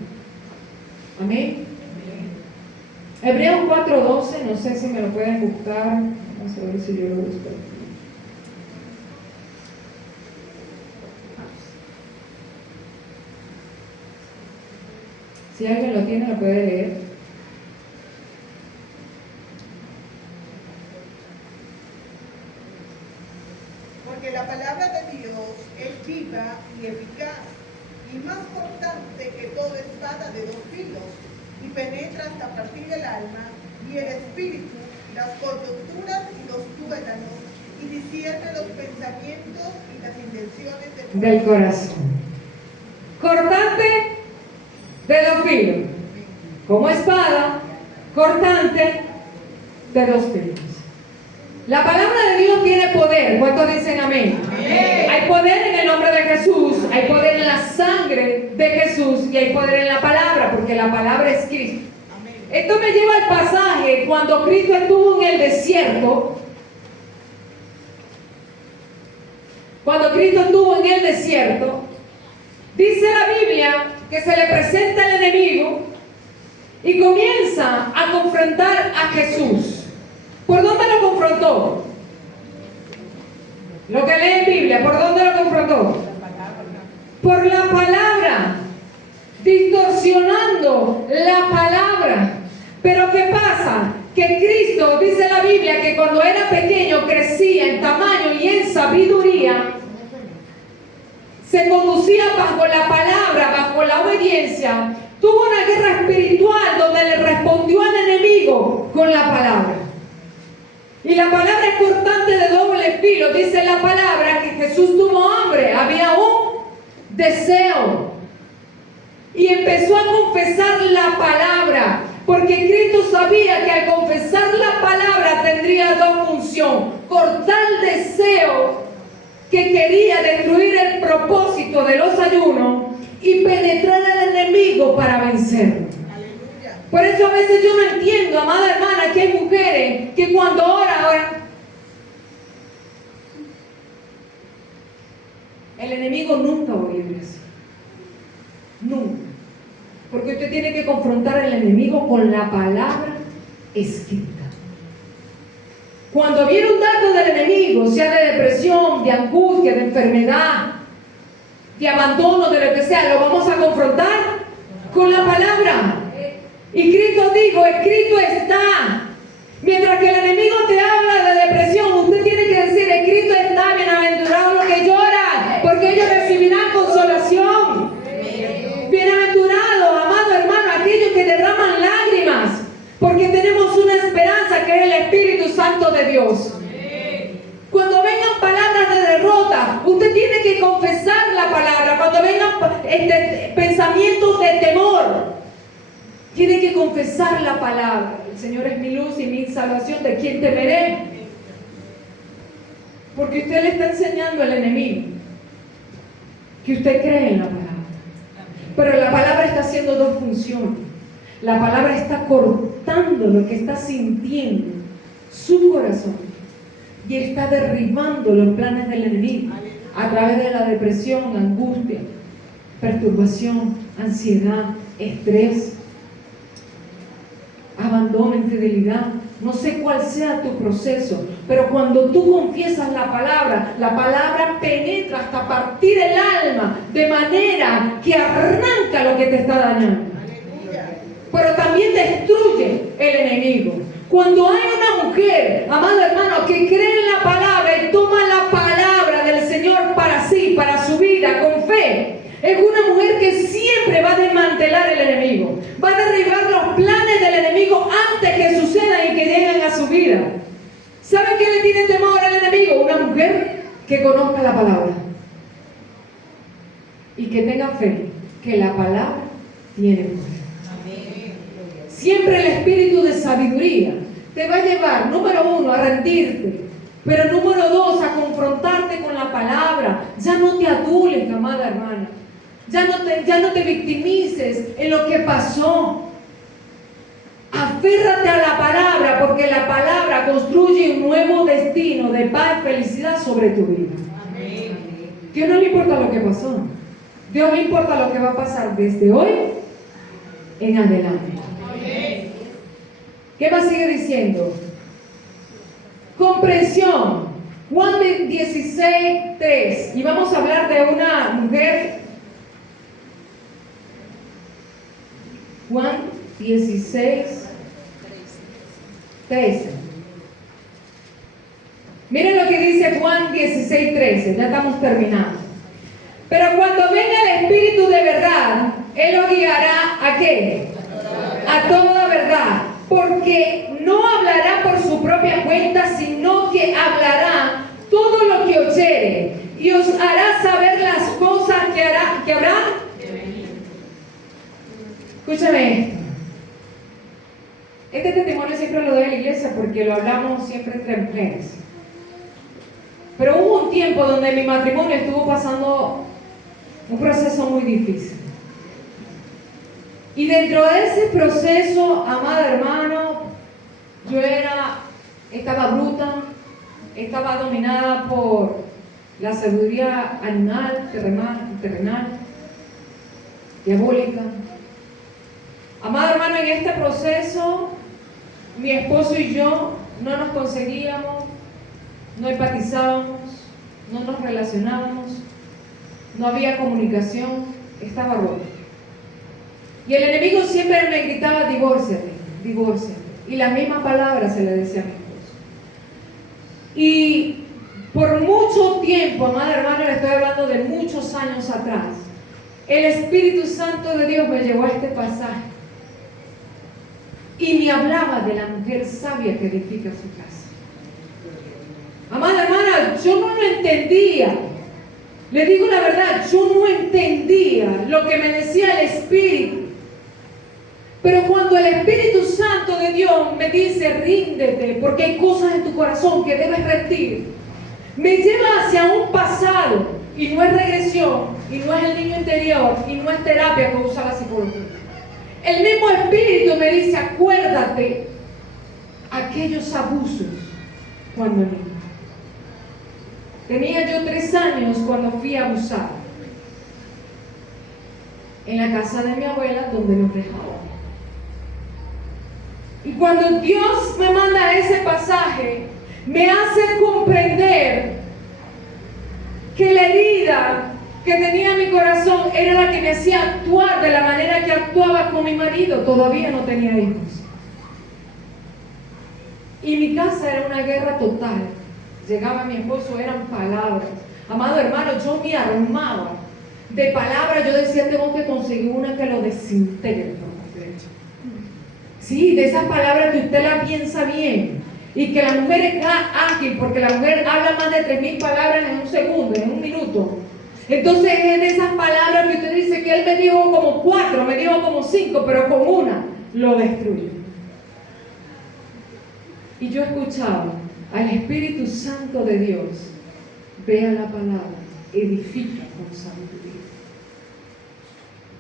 Amén. Hebreos 4:12, no sé si me lo pueden buscar. Vamos a ver si yo lo busco. Si alguien lo tiene, lo puede leer. Porque la palabra de Dios es viva y eficaz, y más cortante que toda espada de 2 filos, y penetra hasta partir el alma y el espíritu, las coyunturas y los tuétanos, y discierne los pensamientos y las intenciones del corazón. Cortante de 2 filos, como espada cortante de 2 filos. La palabra de Dios tiene poder. ¿Cuántos dicen amén? Amén. Hay poder en el nombre de Jesús, hay poder en la sangre de Jesús y hay poder en la palabra, porque la palabra es Cristo. Amén. Esto me lleva al pasaje cuando Cristo estuvo en el desierto. Cuando Cristo estuvo en el desierto, dice la Biblia que se le presenta el enemigo y comienza a confrontar a Jesús. ¿Por dónde lo confrontó? Lo que lee en Biblia, ¿por dónde lo confrontó? Por la palabra, distorsionando la palabra. Pero ¿qué pasa? Que Cristo, dice la Biblia, que cuando era pequeño crecía en tamaño y en sabiduría, se conducía bajo la palabra, bajo la obediencia. Tuvo una guerra espiritual donde le respondió al enemigo con la palabra. Y la palabra es cortante de doble filo. Dice la palabra que Jesús tuvo hambre, había un deseo. Y empezó a confesar la palabra, porque Cristo sabía que al confesar la palabra tendría 2 funciones. Cortar el deseo que quería destruir el propósito de los ayunos y penetrar al enemigo para vencerlo. Por eso a veces yo no entiendo, amada hermana, que hay mujeres que cuando oran, el enemigo nunca va a oír así. Nunca. Porque usted tiene que confrontar al enemigo con la palabra escrita. Cuando viene un dardo del enemigo, sea de depresión, de angustia, de enfermedad, de abandono, de lo que sea, lo vamos a confrontar con la palabra. Y Cristo dijo, escrito está. Mientras que el enemigo te habla de depresión, usted tiene que decir, escrito está, bienaventurados los que lloran, porque ellos recibirán consolación. Bienaventurados, amado hermano, aquellos que derraman lágrimas, porque tenemos una esperanza que es el Espíritu Santo de Dios. Cuando vengan palabras de derrota, usted tiene que confesar la palabra. Cuando vengan pensamientos de temor, tiene que confesar la palabra. El Señor es mi luz y mi salvación, ¿de quién temeré? Porque usted le está enseñando al enemigo que usted cree en la palabra. Pero la palabra está haciendo 2 funciones. La palabra está cortando lo que está sintiendo su corazón y está derribando los planes del enemigo a través de la depresión, angustia, perturbación, ansiedad, estrés, abandono, infidelidad. No sé cuál sea tu proceso, pero cuando tú confiesas la palabra penetra hasta partir el alma de manera que arranca lo que te está dañando. Pero también destruye el enemigo. Cuando hay una mujer, amado hermano, que cree en la palabra y toma la palabra del Señor para sí, para su vida, con fe, es una mujer que siempre va a desmantelar el enemigo, va a derribar los planes del enemigo antes que sucedan y que lleguen a su vida. ¿Sabe qué le tiene temor al enemigo? Una mujer que conozca la palabra y que tenga fe que la palabra tiene poder. Siempre el espíritu de sabiduría te va a llevar, número 1, a rendirte, pero número 2, a confrontarte con la palabra. Ya no te adules, amada hermana. Ya no te victimices en lo que pasó. Aférrate a la palabra, porque la palabra construye un nuevo destino de paz y felicidad sobre tu vida. Amén. Dios no le importa lo que pasó. Dios le importa lo que va a pasar desde hoy en adelante. Amén. ¿Qué más sigue diciendo? Comprensión. Juan 16:3. Y vamos a hablar de una mujer. Juan 16:13. Miren lo que dice Juan 16:13. Ya estamos terminando. Pero cuando venga el Espíritu de verdad, Él lo guiará ¿a qué? A toda verdad. Porque no hablará por su propia cuenta, sino que hablará todo lo que oyere y os hará saber las cosas que habrá. Escúchame esto. Este testimonio siempre lo doy a la iglesia porque lo hablamos siempre entre mujeres. Pero hubo un tiempo donde mi matrimonio estuvo pasando un proceso muy difícil. Y dentro de ese proceso, amado hermano, yo estaba bruta, estaba dominada por la sabiduría animal, terrenal, diabólica. Amado hermano, en este proceso, mi esposo y yo no nos conseguíamos, no empatizábamos, no nos relacionábamos, no había comunicación, estaba rota. Y el enemigo siempre me gritaba: divórciate, divórciate. Y la misma palabra se le decía a mi esposo. Y por mucho tiempo, amada hermana, le estoy hablando de muchos años atrás, el Espíritu Santo de Dios me llevó a este pasaje y me hablaba de la mujer sabia que edifica su casa. Amada hermana, yo no lo entendía. Le digo la verdad, yo no entendía lo que me decía el Espíritu. Pero cuando el Espíritu Santo de Dios me dice: ríndete, porque hay cosas en tu corazón que debes rendir, me lleva hacia un pasado, y no es regresión, y no es el niño interior, y no es terapia que usa la psicología. El mismo Espíritu me dice: acuérdate aquellos abusos cuando niño. Tenía yo 3 años cuando fui abusada en la casa de mi abuela, donde nos dejaban. Y cuando Dios me manda ese pasaje, me hace comprender que la herida que tenía en mi corazón era la que me hacía actuar de la manera que actuaba con mi marido. Todavía no tenía hijos. Y mi casa era una guerra total. Llegaba mi esposo, eran palabras. Amado hermano, yo me armaba de palabras. Yo decía: tengo que conseguir una que lo desintegre por completo. Sí, de esas palabras que usted la piensa bien. Y que la mujer es ágil, porque la mujer habla más de 3000 palabras en un segundo, en un minuto. Entonces es de esas palabras que usted dice que él me dijo como 4, me dijo como 5, pero con una lo destruye. Y yo escuchaba al Espíritu Santo de Dios: vea la palabra, edifica con sabiduría.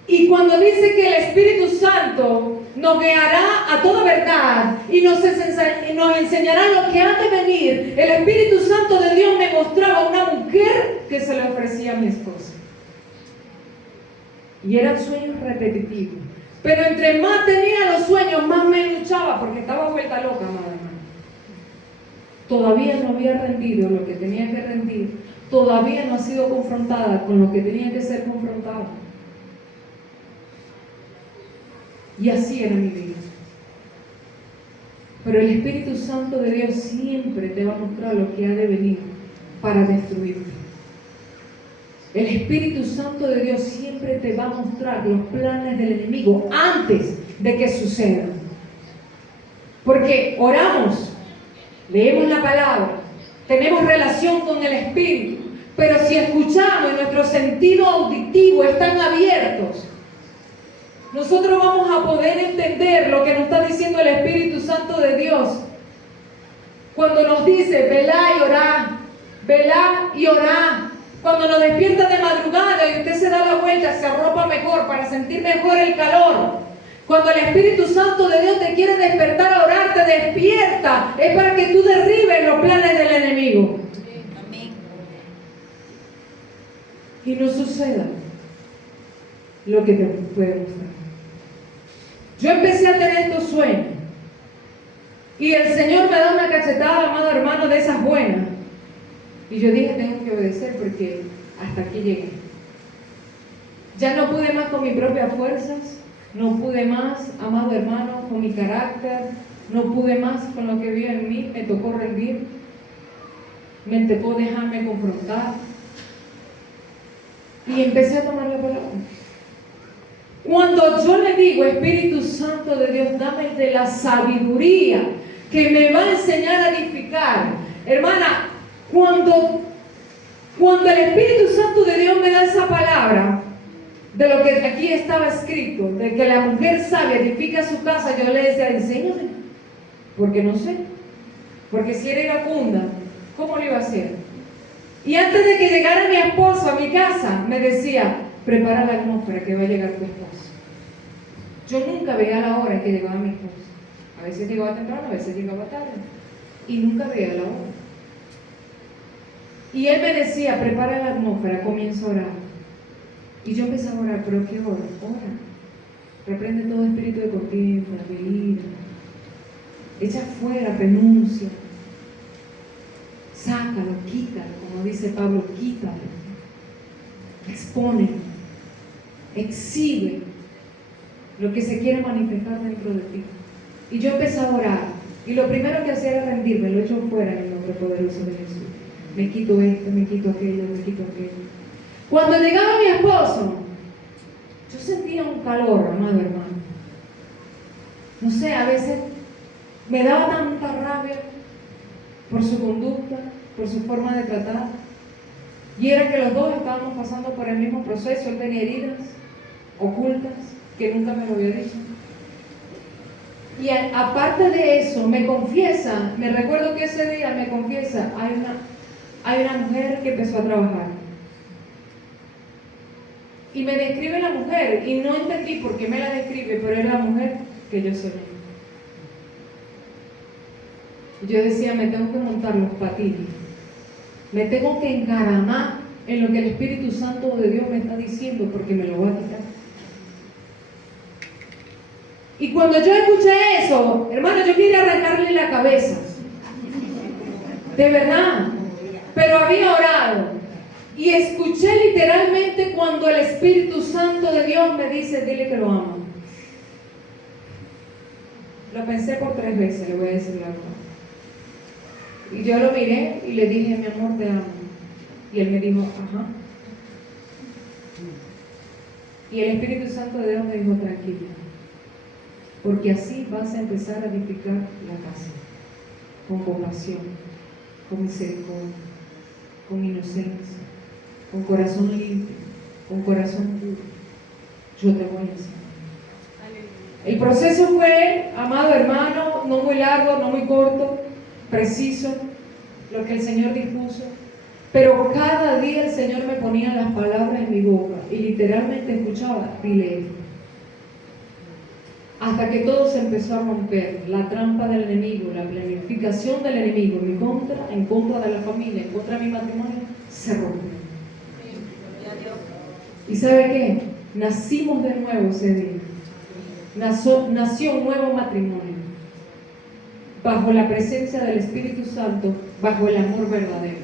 Y cuando dice que el Espíritu Santo nos guiará a toda verdad y nos enseñará lo que ha de venir, el Espíritu Santo de Dios me mostraba una mujer que se le ofrecía a mi esposa. Y eran sueños repetitivos. Pero entre más tenía los sueños, más me luchaba, porque estaba vuelta loca, madre mía. Todavía no había rendido lo que tenía que rendir. Todavía no ha sido confrontada con lo que tenía que ser confrontada. Y así era mi vida. Pero el Espíritu Santo de Dios siempre te va a mostrar lo que ha de venir para destruirte. El Espíritu Santo de Dios siempre te va a mostrar los planes del enemigo antes de que sucedan. Porque oramos, leemos la palabra, tenemos relación con el Espíritu, pero si escuchamos y nuestros sentidos auditivos están abiertos, nosotros vamos a poder entender lo que nos está diciendo el Espíritu Santo de Dios. Cuando nos dice: velá y orá, velá y orá. Cuando nos despierta de madrugada y usted se da la vuelta, se arropa mejor para sentir mejor el calor. Cuando el Espíritu Santo de Dios te quiere despertar a orar, te despierta. Es para que tú derribes los planes del enemigo. Amén. Y no suceda lo que te puede mostrar. Yo empecé a tener estos sueños. Y el Señor me da una cachetada, amado hermano, de esas buenas. Y yo dije, tengo que obedecer porque hasta aquí llegué. Ya no pude más con mis propias fuerzas. No pude más, amado hermano, con mi carácter. No pude más con lo que vi en mí. Me tocó rendir. Me tocó dejarme confrontar. Y empecé a tomar la palabra. Cuando yo le digo, Espíritu Santo de Dios, dame de la sabiduría que me va a enseñar a edificar. Hermana, cuando el Espíritu Santo de Dios me da esa palabra, de lo que aquí estaba escrito, de que la mujer sabia edifica su casa, yo le decía, enséñame, porque no sé. Porque si era iracunda, ¿cómo lo iba a hacer? Y antes de que llegara mi esposo a mi casa, me decía, prepara la atmósfera que va a llegar tu esposo. Yo nunca veía la hora en que llegaba mi esposo. A veces llegaba temprano, a veces llegaba tarde. Y nunca veía la hora. Y él me decía, prepara la atmósfera, comienza a orar. Y yo empecé a orar, pero ¿qué hora? Ora. Reprende todo espíritu de contienda, de ira. Echa fuera, renuncia. Sácalo, quítalo, como dice Pablo, quítalo. Expónelo. Exhibe lo que se quiere manifestar dentro de ti. Y yo empecé a orar. Y lo primero que hacía era rendirme, lo echo fuera en el nombre poderoso de Jesús. Me quito esto, me quito aquello, me quito aquello. Cuando llegaba mi esposo, yo sentía un calor, amado hermano. No sé, a veces me daba tanta rabia por su conducta, por su forma de tratar. Y era que los dos estábamos pasando por el mismo proceso. Él tenía heridas ocultas que nunca me lo había dicho. Y aparte de eso, me confiesa, me recuerdo que ese día me confiesa, hay una mujer que empezó a trabajar. Y me describe la mujer, y no entendí por qué me la describe, pero es la mujer que yo soy. Yo decía, me tengo que montar los patines, me tengo que encaramar en lo que el Espíritu Santo de Dios me está diciendo, porque me lo va a quitar. Y cuando yo escuché eso, hermano, yo quería arrancarle la cabeza, de verdad, pero había orado. Y escuché literalmente cuando el Espíritu Santo de Dios me dice, dile que lo amo. Lo pensé por 3 veces, le voy a decir la verdad. Y yo lo miré y le dije, mi amor, te amo. Y él me dijo, ajá. Y el Espíritu Santo de Dios me dijo, tranquila, porque así vas a empezar a edificar la casa, con compasión, con misericordia, con inocencia, con corazón limpio, con corazón puro. Yo te voy a enseñar. El proceso fue, amado hermano, no muy largo, no muy corto, preciso, lo que el Señor dispuso. Pero cada día el Señor me ponía las palabras en mi boca y literalmente escuchaba, dile esto. Hasta que todo se empezó a romper, la trampa del enemigo, la planificación del enemigo en contra de la familia, en contra de mi matrimonio, se rompió. ¿Y sabe qué? Nacimos de nuevo ese día. Nació un nuevo matrimonio, bajo la presencia del Espíritu Santo, bajo el amor verdadero.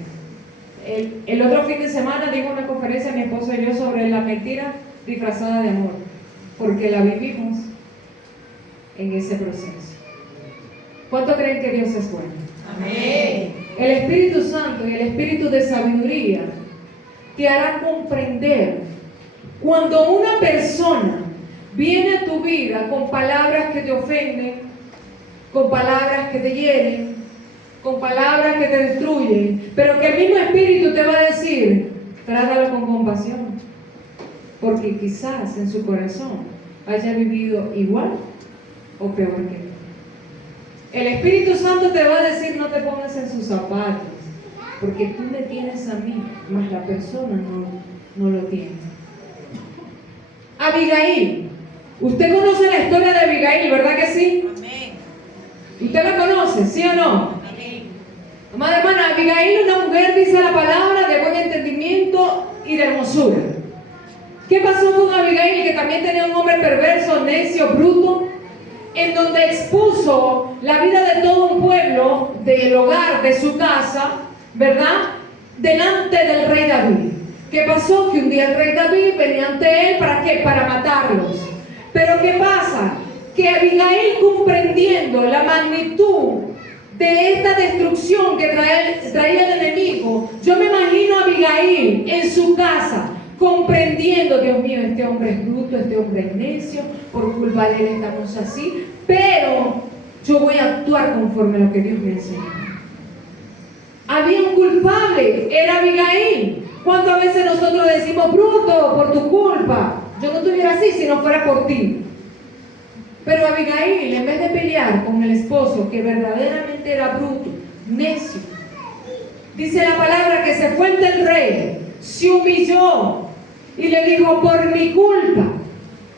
El otro fin de semana dimos una conferencia, mi esposo y yo, sobre la mentira disfrazada de amor, porque la vivimos en ese proceso. ¿Cuánto creen que Dios es bueno? Amén. El Espíritu Santo y el Espíritu de sabiduría te hará comprender cuando una persona viene a tu vida con palabras que te ofenden, con palabras que te hieren, con palabras que te destruyen, pero que el mismo Espíritu te va a decir, trátalo con compasión, porque quizás en su corazón haya vivido igual o peor que tú. El Espíritu Santo te va a decir, no te pongas en sus zapatos, porque tú me tienes a mí, mas la persona no lo tiene. Abigail, Usted conoce la historia de Abigail, ¿verdad que sí? Amén. ¿Usted la conoce, sí o no? Amén. Amada hermana, Abigail, una mujer, dice la palabra, de buen entendimiento y de hermosura. ¿Qué pasó con Abigail? Que también tenía un hombre perverso, necio, bruto, en donde expuso la vida de todo un pueblo, del hogar, de su casa, ¿verdad? Delante del rey David. ¿Qué pasó? Que un día el rey David venía ante él, ¿para qué? Para matarlos. Pero ¿qué pasa? Que Abigail, comprendiendo la magnitud de esta destrucción que traía el enemigo, yo me imagino a Abigail en su casa, comprendiendo, Dios mío, este hombre es bruto, este hombre es necio, por culpa de él estamos así, pero yo voy a actuar conforme a lo que Dios me enseñó. Había un culpable, era Abigail. ¿Cuántas veces nosotros decimos, bruto, por tu culpa? Yo no estuviera así si no fuera por ti. Pero Abigail, en vez de pelear con el esposo, que verdaderamente era bruto, necio, dice la palabra que se fue ante el rey, se humilló y le dijo, por mi culpa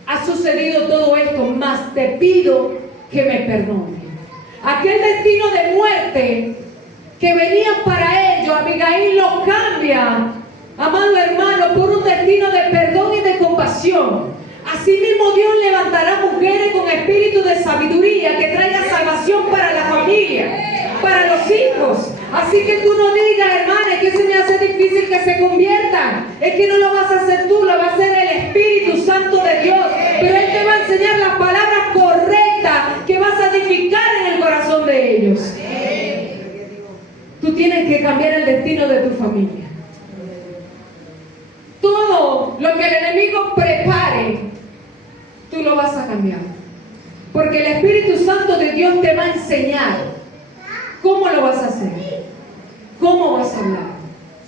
ha sucedido todo esto, mas te pido que me perdone. Aquel destino de muerte que venía para ellos, Abigail lo cambia, amado hermano, por un destino de perdón y de compasión. Asimismo, Dios levantará mujeres con espíritu de sabiduría que traiga salvación para la familia, para los hijos. Así que tú no digas, hermana, es que se me hace difícil que se conviertan. Es que no lo vas a hacer tú, lo va a hacer el Espíritu Santo de Dios. Pero Él te va a enseñar las palabras correctas que vas a edificar en el corazón de ellos. Tú tienes que cambiar el destino de tu familia. Todo lo que el enemigo prepare, tú lo vas a cambiar. Porque el Espíritu Santo de Dios te va a enseñar cómo lo vas a hacer, cómo vas a hablar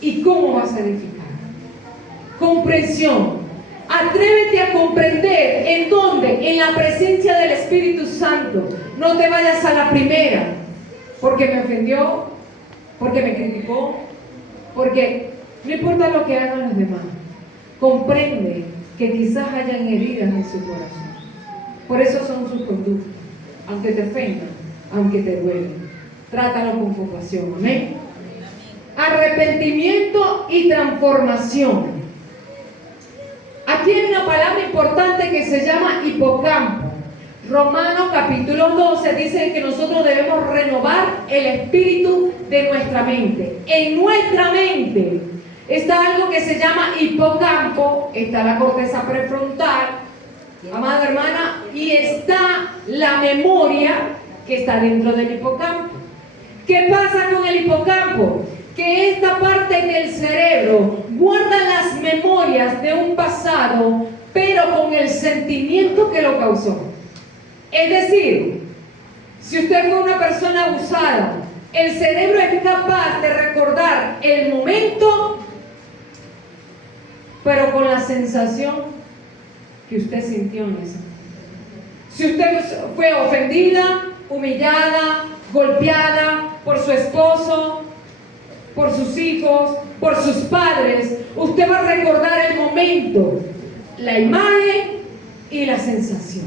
y cómo vas a edificar. Comprensión. Atrévete a comprender en dónde, en la presencia del Espíritu Santo. No te vayas a la primera, porque me ofendió, porque me criticó, porque no importa lo que hagan los demás. Comprende que quizás hayan heridas en su corazón. Por eso son sus conductas. Aunque te ofendan, aunque te duelen, trátalo con compasión. Amén. Arrepentimiento y transformación. Aquí hay una palabra importante que se llama hipocampo. Romanos capítulo 12 dice que nosotros debemos renovar el espíritu de nuestra mente. En nuestra mente está algo que se llama hipocampo, está la corteza prefrontal, amada hermana, y está la memoria que está dentro del hipocampo. ¿Qué pasa con el hipocampo? Que esta parte del cerebro guarda las memorias de un pasado, pero con el sentimiento que lo causó. Es decir, si usted fue una persona abusada, el cerebro es capaz de recordar el momento, pero con la sensación que usted sintió en ese momento. Si usted fue ofendida, humillada, golpeada por su esposo, por sus hijos, por sus padres, usted va a recordar el momento, la imagen y la sensación.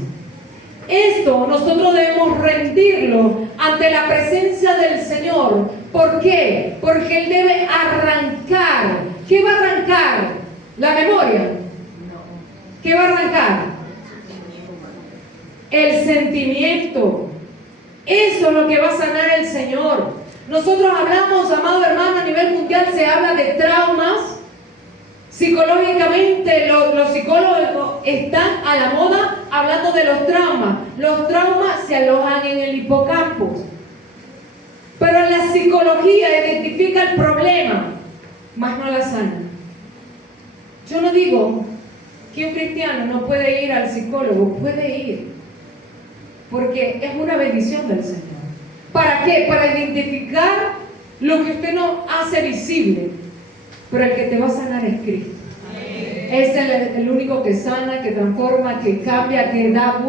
Esto nosotros debemos rendirlo ante la presencia del Señor. ¿Por qué? Porque Él debe arrancar. ¿Qué va a arrancar? ¿La memoria? ¿Qué va a arrancar? El sentimiento. Eso es lo que va a sanar el Señor. Nosotros hablamos, amado hermano, a nivel mundial se habla de traumas. Psicológicamente los psicólogos están a la moda hablando de los traumas. Los traumas se alojan en el hipocampo. Pero la psicología identifica el problema, mas no la sana. Yo no digo que un cristiano no puede ir al psicólogo, puede ir, porque es una bendición del Señor. ¿Para qué? Para identificar lo que usted no hace visible. Pero el que te va a sanar es Cristo. Es el único que sana, que transforma, que cambia, que da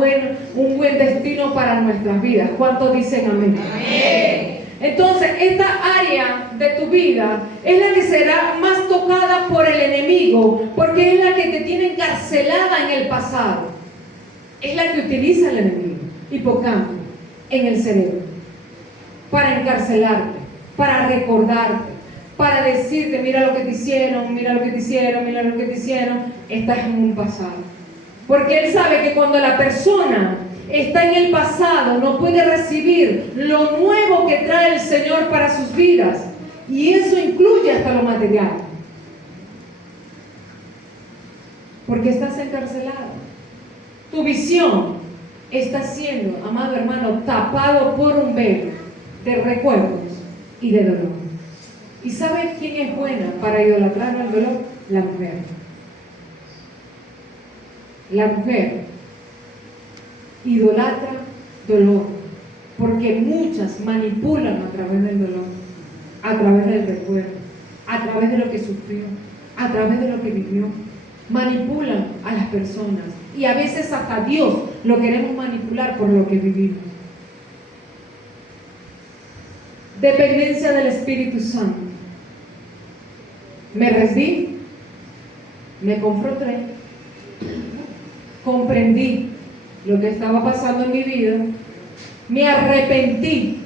un buen destino para nuestras vidas. ¿Cuántos dicen amén? Amén. Entonces, esta área de tu vida es la que será más tocada por el enemigo, porque es la que te tiene encarcelada en el pasado. es la que utiliza el enemigo, hipocampo, en el cerebro, para encarcelarte, para recordarte, para decirte, mira lo que te hicieron, mira lo que te hicieron, mira lo que te hicieron, estás en un pasado. Porque él sabe que cuando la persona está en el pasado, no puede recibir lo nuevo que trae el Señor para sus vidas. Y eso incluye hasta lo material. Porque estás encarcelado. Tu visión está siendo, amado hermano, tapado por un velo de recuerdos y de dolor. ¿Y sabes quién es buena para idolatrar al dolor? La mujer. La mujer idolatra dolor, porque muchas manipulan a través del dolor, a través del recuerdo, a través de lo que sufrió, a través de lo que vivió. Manipulan a las personas y a veces hasta Dios lo queremos manipular por lo que vivimos. Dependencia del Espíritu Santo. Me rendí, me confronté, comprendí lo que estaba pasando en mi vida, me arrepentí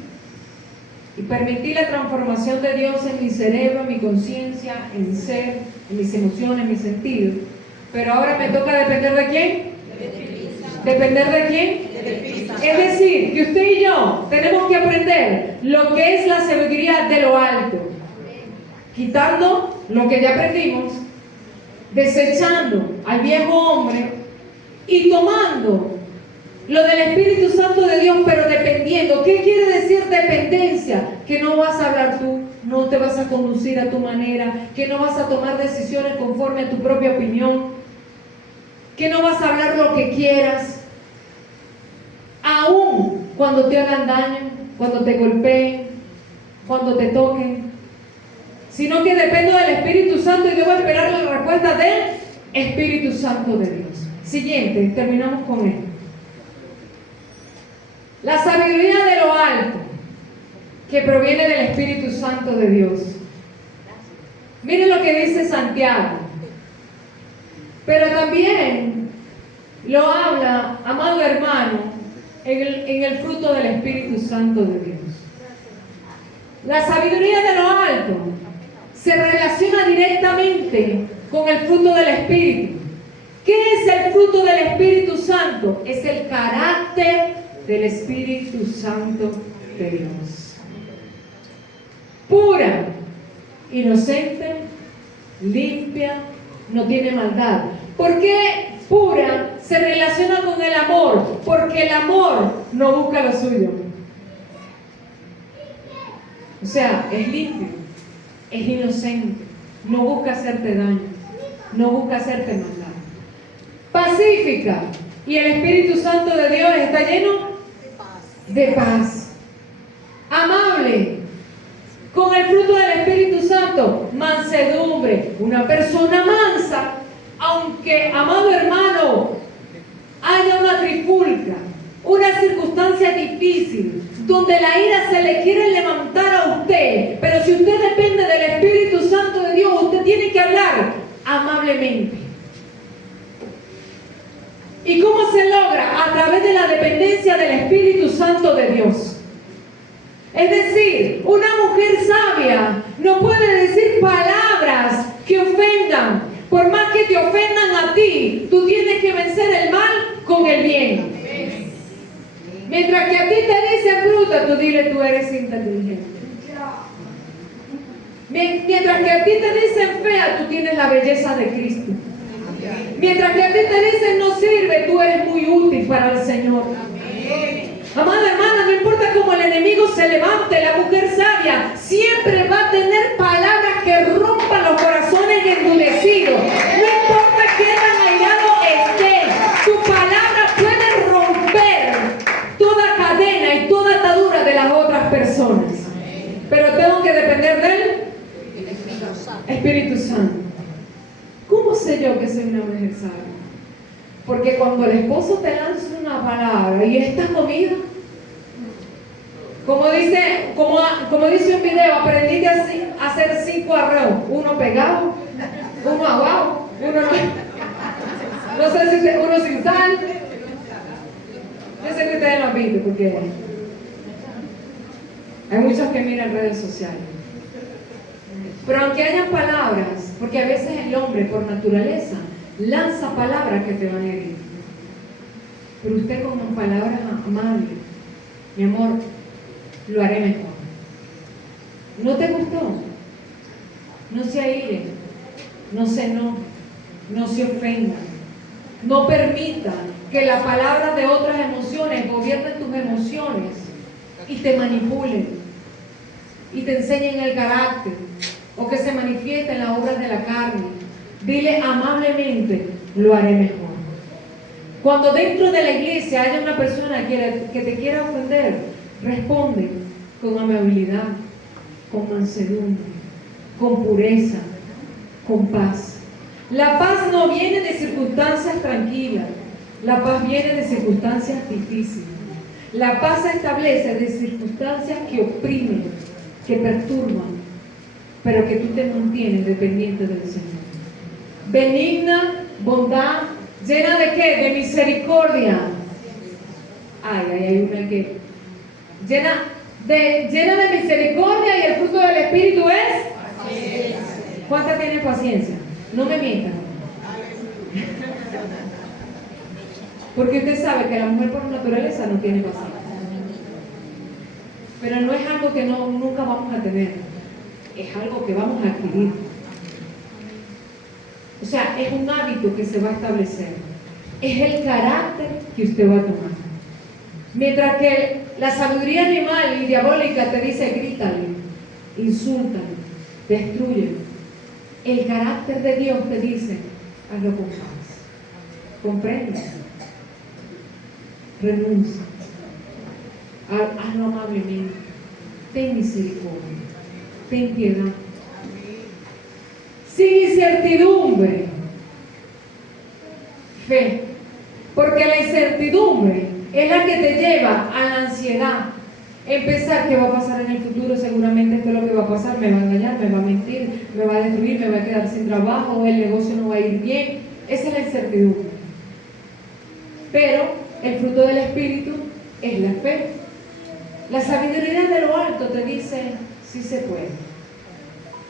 y permití la transformación de Dios en mi cerebro, en mi conciencia, en mi ser, en mis emociones, en mis sentidos. Pero ahora me toca depender ¿de quién? ¿Depender de quién? Es decir, que usted y yo tenemos que aprender lo que es la sabiduría de lo alto, quitando lo que ya aprendimos, desechando al viejo hombre y tomando lo del Espíritu Santo de Dios, pero dependiendo. ¿Qué quiere decir dependencia? Que no vas a hablar tú, no te vas a conducir a tu manera, que no vas a tomar decisiones conforme a tu propia opinión, que no vas a hablar lo que quieras, aún cuando te hagan daño, cuando te golpeen, cuando te toquen, sino que dependo del Espíritu Santo y debo esperar la respuesta del Espíritu Santo de Dios. Siguiente, terminamos con esto. La sabiduría de lo alto, que proviene del Espíritu Santo de Dios. Miren lo que dice Santiago. Pero también lo habla, amado hermano, en el fruto del Espíritu Santo de Dios. La sabiduría de lo alto se relaciona directamente con el fruto del Espíritu. ¿Qué es el fruto del Espíritu Santo? Es el carácter del Espíritu Santo de Dios. Pura, inocente, limpia, no tiene maldad. ¿Por qué pura se relaciona con el amor? Porque el amor no busca lo suyo. O sea, es limpio, es inocente, no busca hacerte daño, no busca hacerte maldad. Pacífica, y el Espíritu Santo de Dios está lleno de paz. Amable, con el fruto del Espíritu Santo, mansedumbre. Una persona mansa, aunque, amado hermano, haya una trifulca, una circunstancia difícil, donde la ira se le quiere levantar a usted, pero si usted depende del Espíritu Santo de Dios, usted tiene que hablar amablemente. ¿Y cómo se logra? A través de la dependencia del Espíritu Santo de Dios. Es decir, una mujer sabia no puede decir palabras que ofendan. Por más que te ofendan a ti, tú tienes que vencer el mal con el bien. Mientras que a ti te dicen bruta, tú dile tú eres inteligente. Mientras que a ti te dicen fea, tú tienes la belleza de Cristo. Mientras que a ti te dicen no sirve, tú eres muy útil para el Señor. Amada hermana, no importa cómo el enemigo se levante, la mujer sabia siempre va a tener palabras que rompan los corazones endurecidos. No importa qué tan airado esté, tu palabra puede romper toda cadena y toda atadura de las otras personas. Pero tengo que depender del Espíritu Santo. ¿Cómo sé yo que soy una mujer sabia? Porque cuando el esposo te lanza una palabra y esta comida, como dice un video, aprendí a hacer 5 arroz, uno pegado, uno aguado, uno no sé si uno sin sal, Yo sé que ustedes lo han visto porque hay muchos que miran redes sociales. Pero aunque hayan palabras, porque a veces el hombre por naturaleza lanza palabras que te van a herir. Pero usted con palabras amables, mi amor, lo haré mejor. ¿No te gustó? No se airen, no se enojen, no se ofendan. No permita que la palabra de otras emociones gobiernen tus emociones y te manipulen y te enseñen el carácter o que se manifieste en las obras de la carne. Dile amablemente, lo haré mejor. Cuando dentro de la iglesia haya una persona que te quiera ofender, responde con amabilidad, con mansedumbre, con pureza, con paz. La paz no viene de circunstancias tranquilas, la paz viene de circunstancias difíciles. La paz se establece de circunstancias que oprimen, que perturban, pero que tú te mantienes dependiente del Señor. Benigna, bondad, llena de ¿qué? De misericordia. Hay una que llena de misericordia, y el fruto del Espíritu es paciencia. ¿Cuánta tiene paciencia? No me mientan. Porque usted sabe que la mujer por naturaleza no tiene paciencia. Pero no es algo que nunca vamos a tener. Es algo que vamos a adquirir. O sea, es un hábito que se va a establecer. Es el carácter que usted va a tomar. Mientras que la sabiduría animal y diabólica te dice grítale, insúltale, destrúyelo. El carácter de Dios te dice, hazlo con paz, comprende, renuncia, hazlo amablemente, ten misericordia, ten piedad, sin incertidumbre, fe, porque la incertidumbre es la que te lleva a la ansiedad. Empezar, ¿qué va a pasar en el futuro? Seguramente esto es lo que va a pasar, me va a engañar, me va a mentir, me va a destruir, me va a quedar sin trabajo, el negocio no va a ir bien. Esa es la incertidumbre. Pero el fruto del Espíritu es la fe. La sabiduría de lo alto te dice, sí se puede.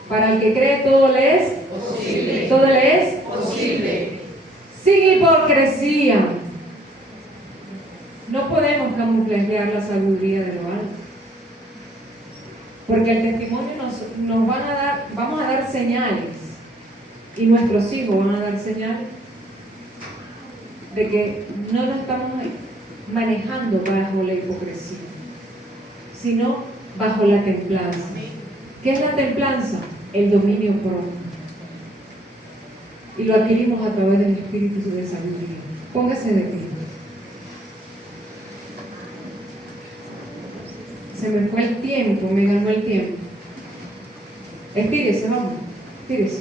Para el que cree, todo le es posible. Todo le es posible. Sin hipocresía. No podemos camuflajear la sabiduría de lo alto, porque el testimonio nos van a dar, vamos a dar señales, y nuestros hijos van a dar señales de que no nos estamos manejando bajo la hipocresía, sino bajo la templanza. ¿Qué es la templanza? El dominio propio. Y lo adquirimos a través del espíritu de sabiduría. Póngase de pie. Se me fue el tiempo, me ganó el tiempo. Estírese, vamos, estírese.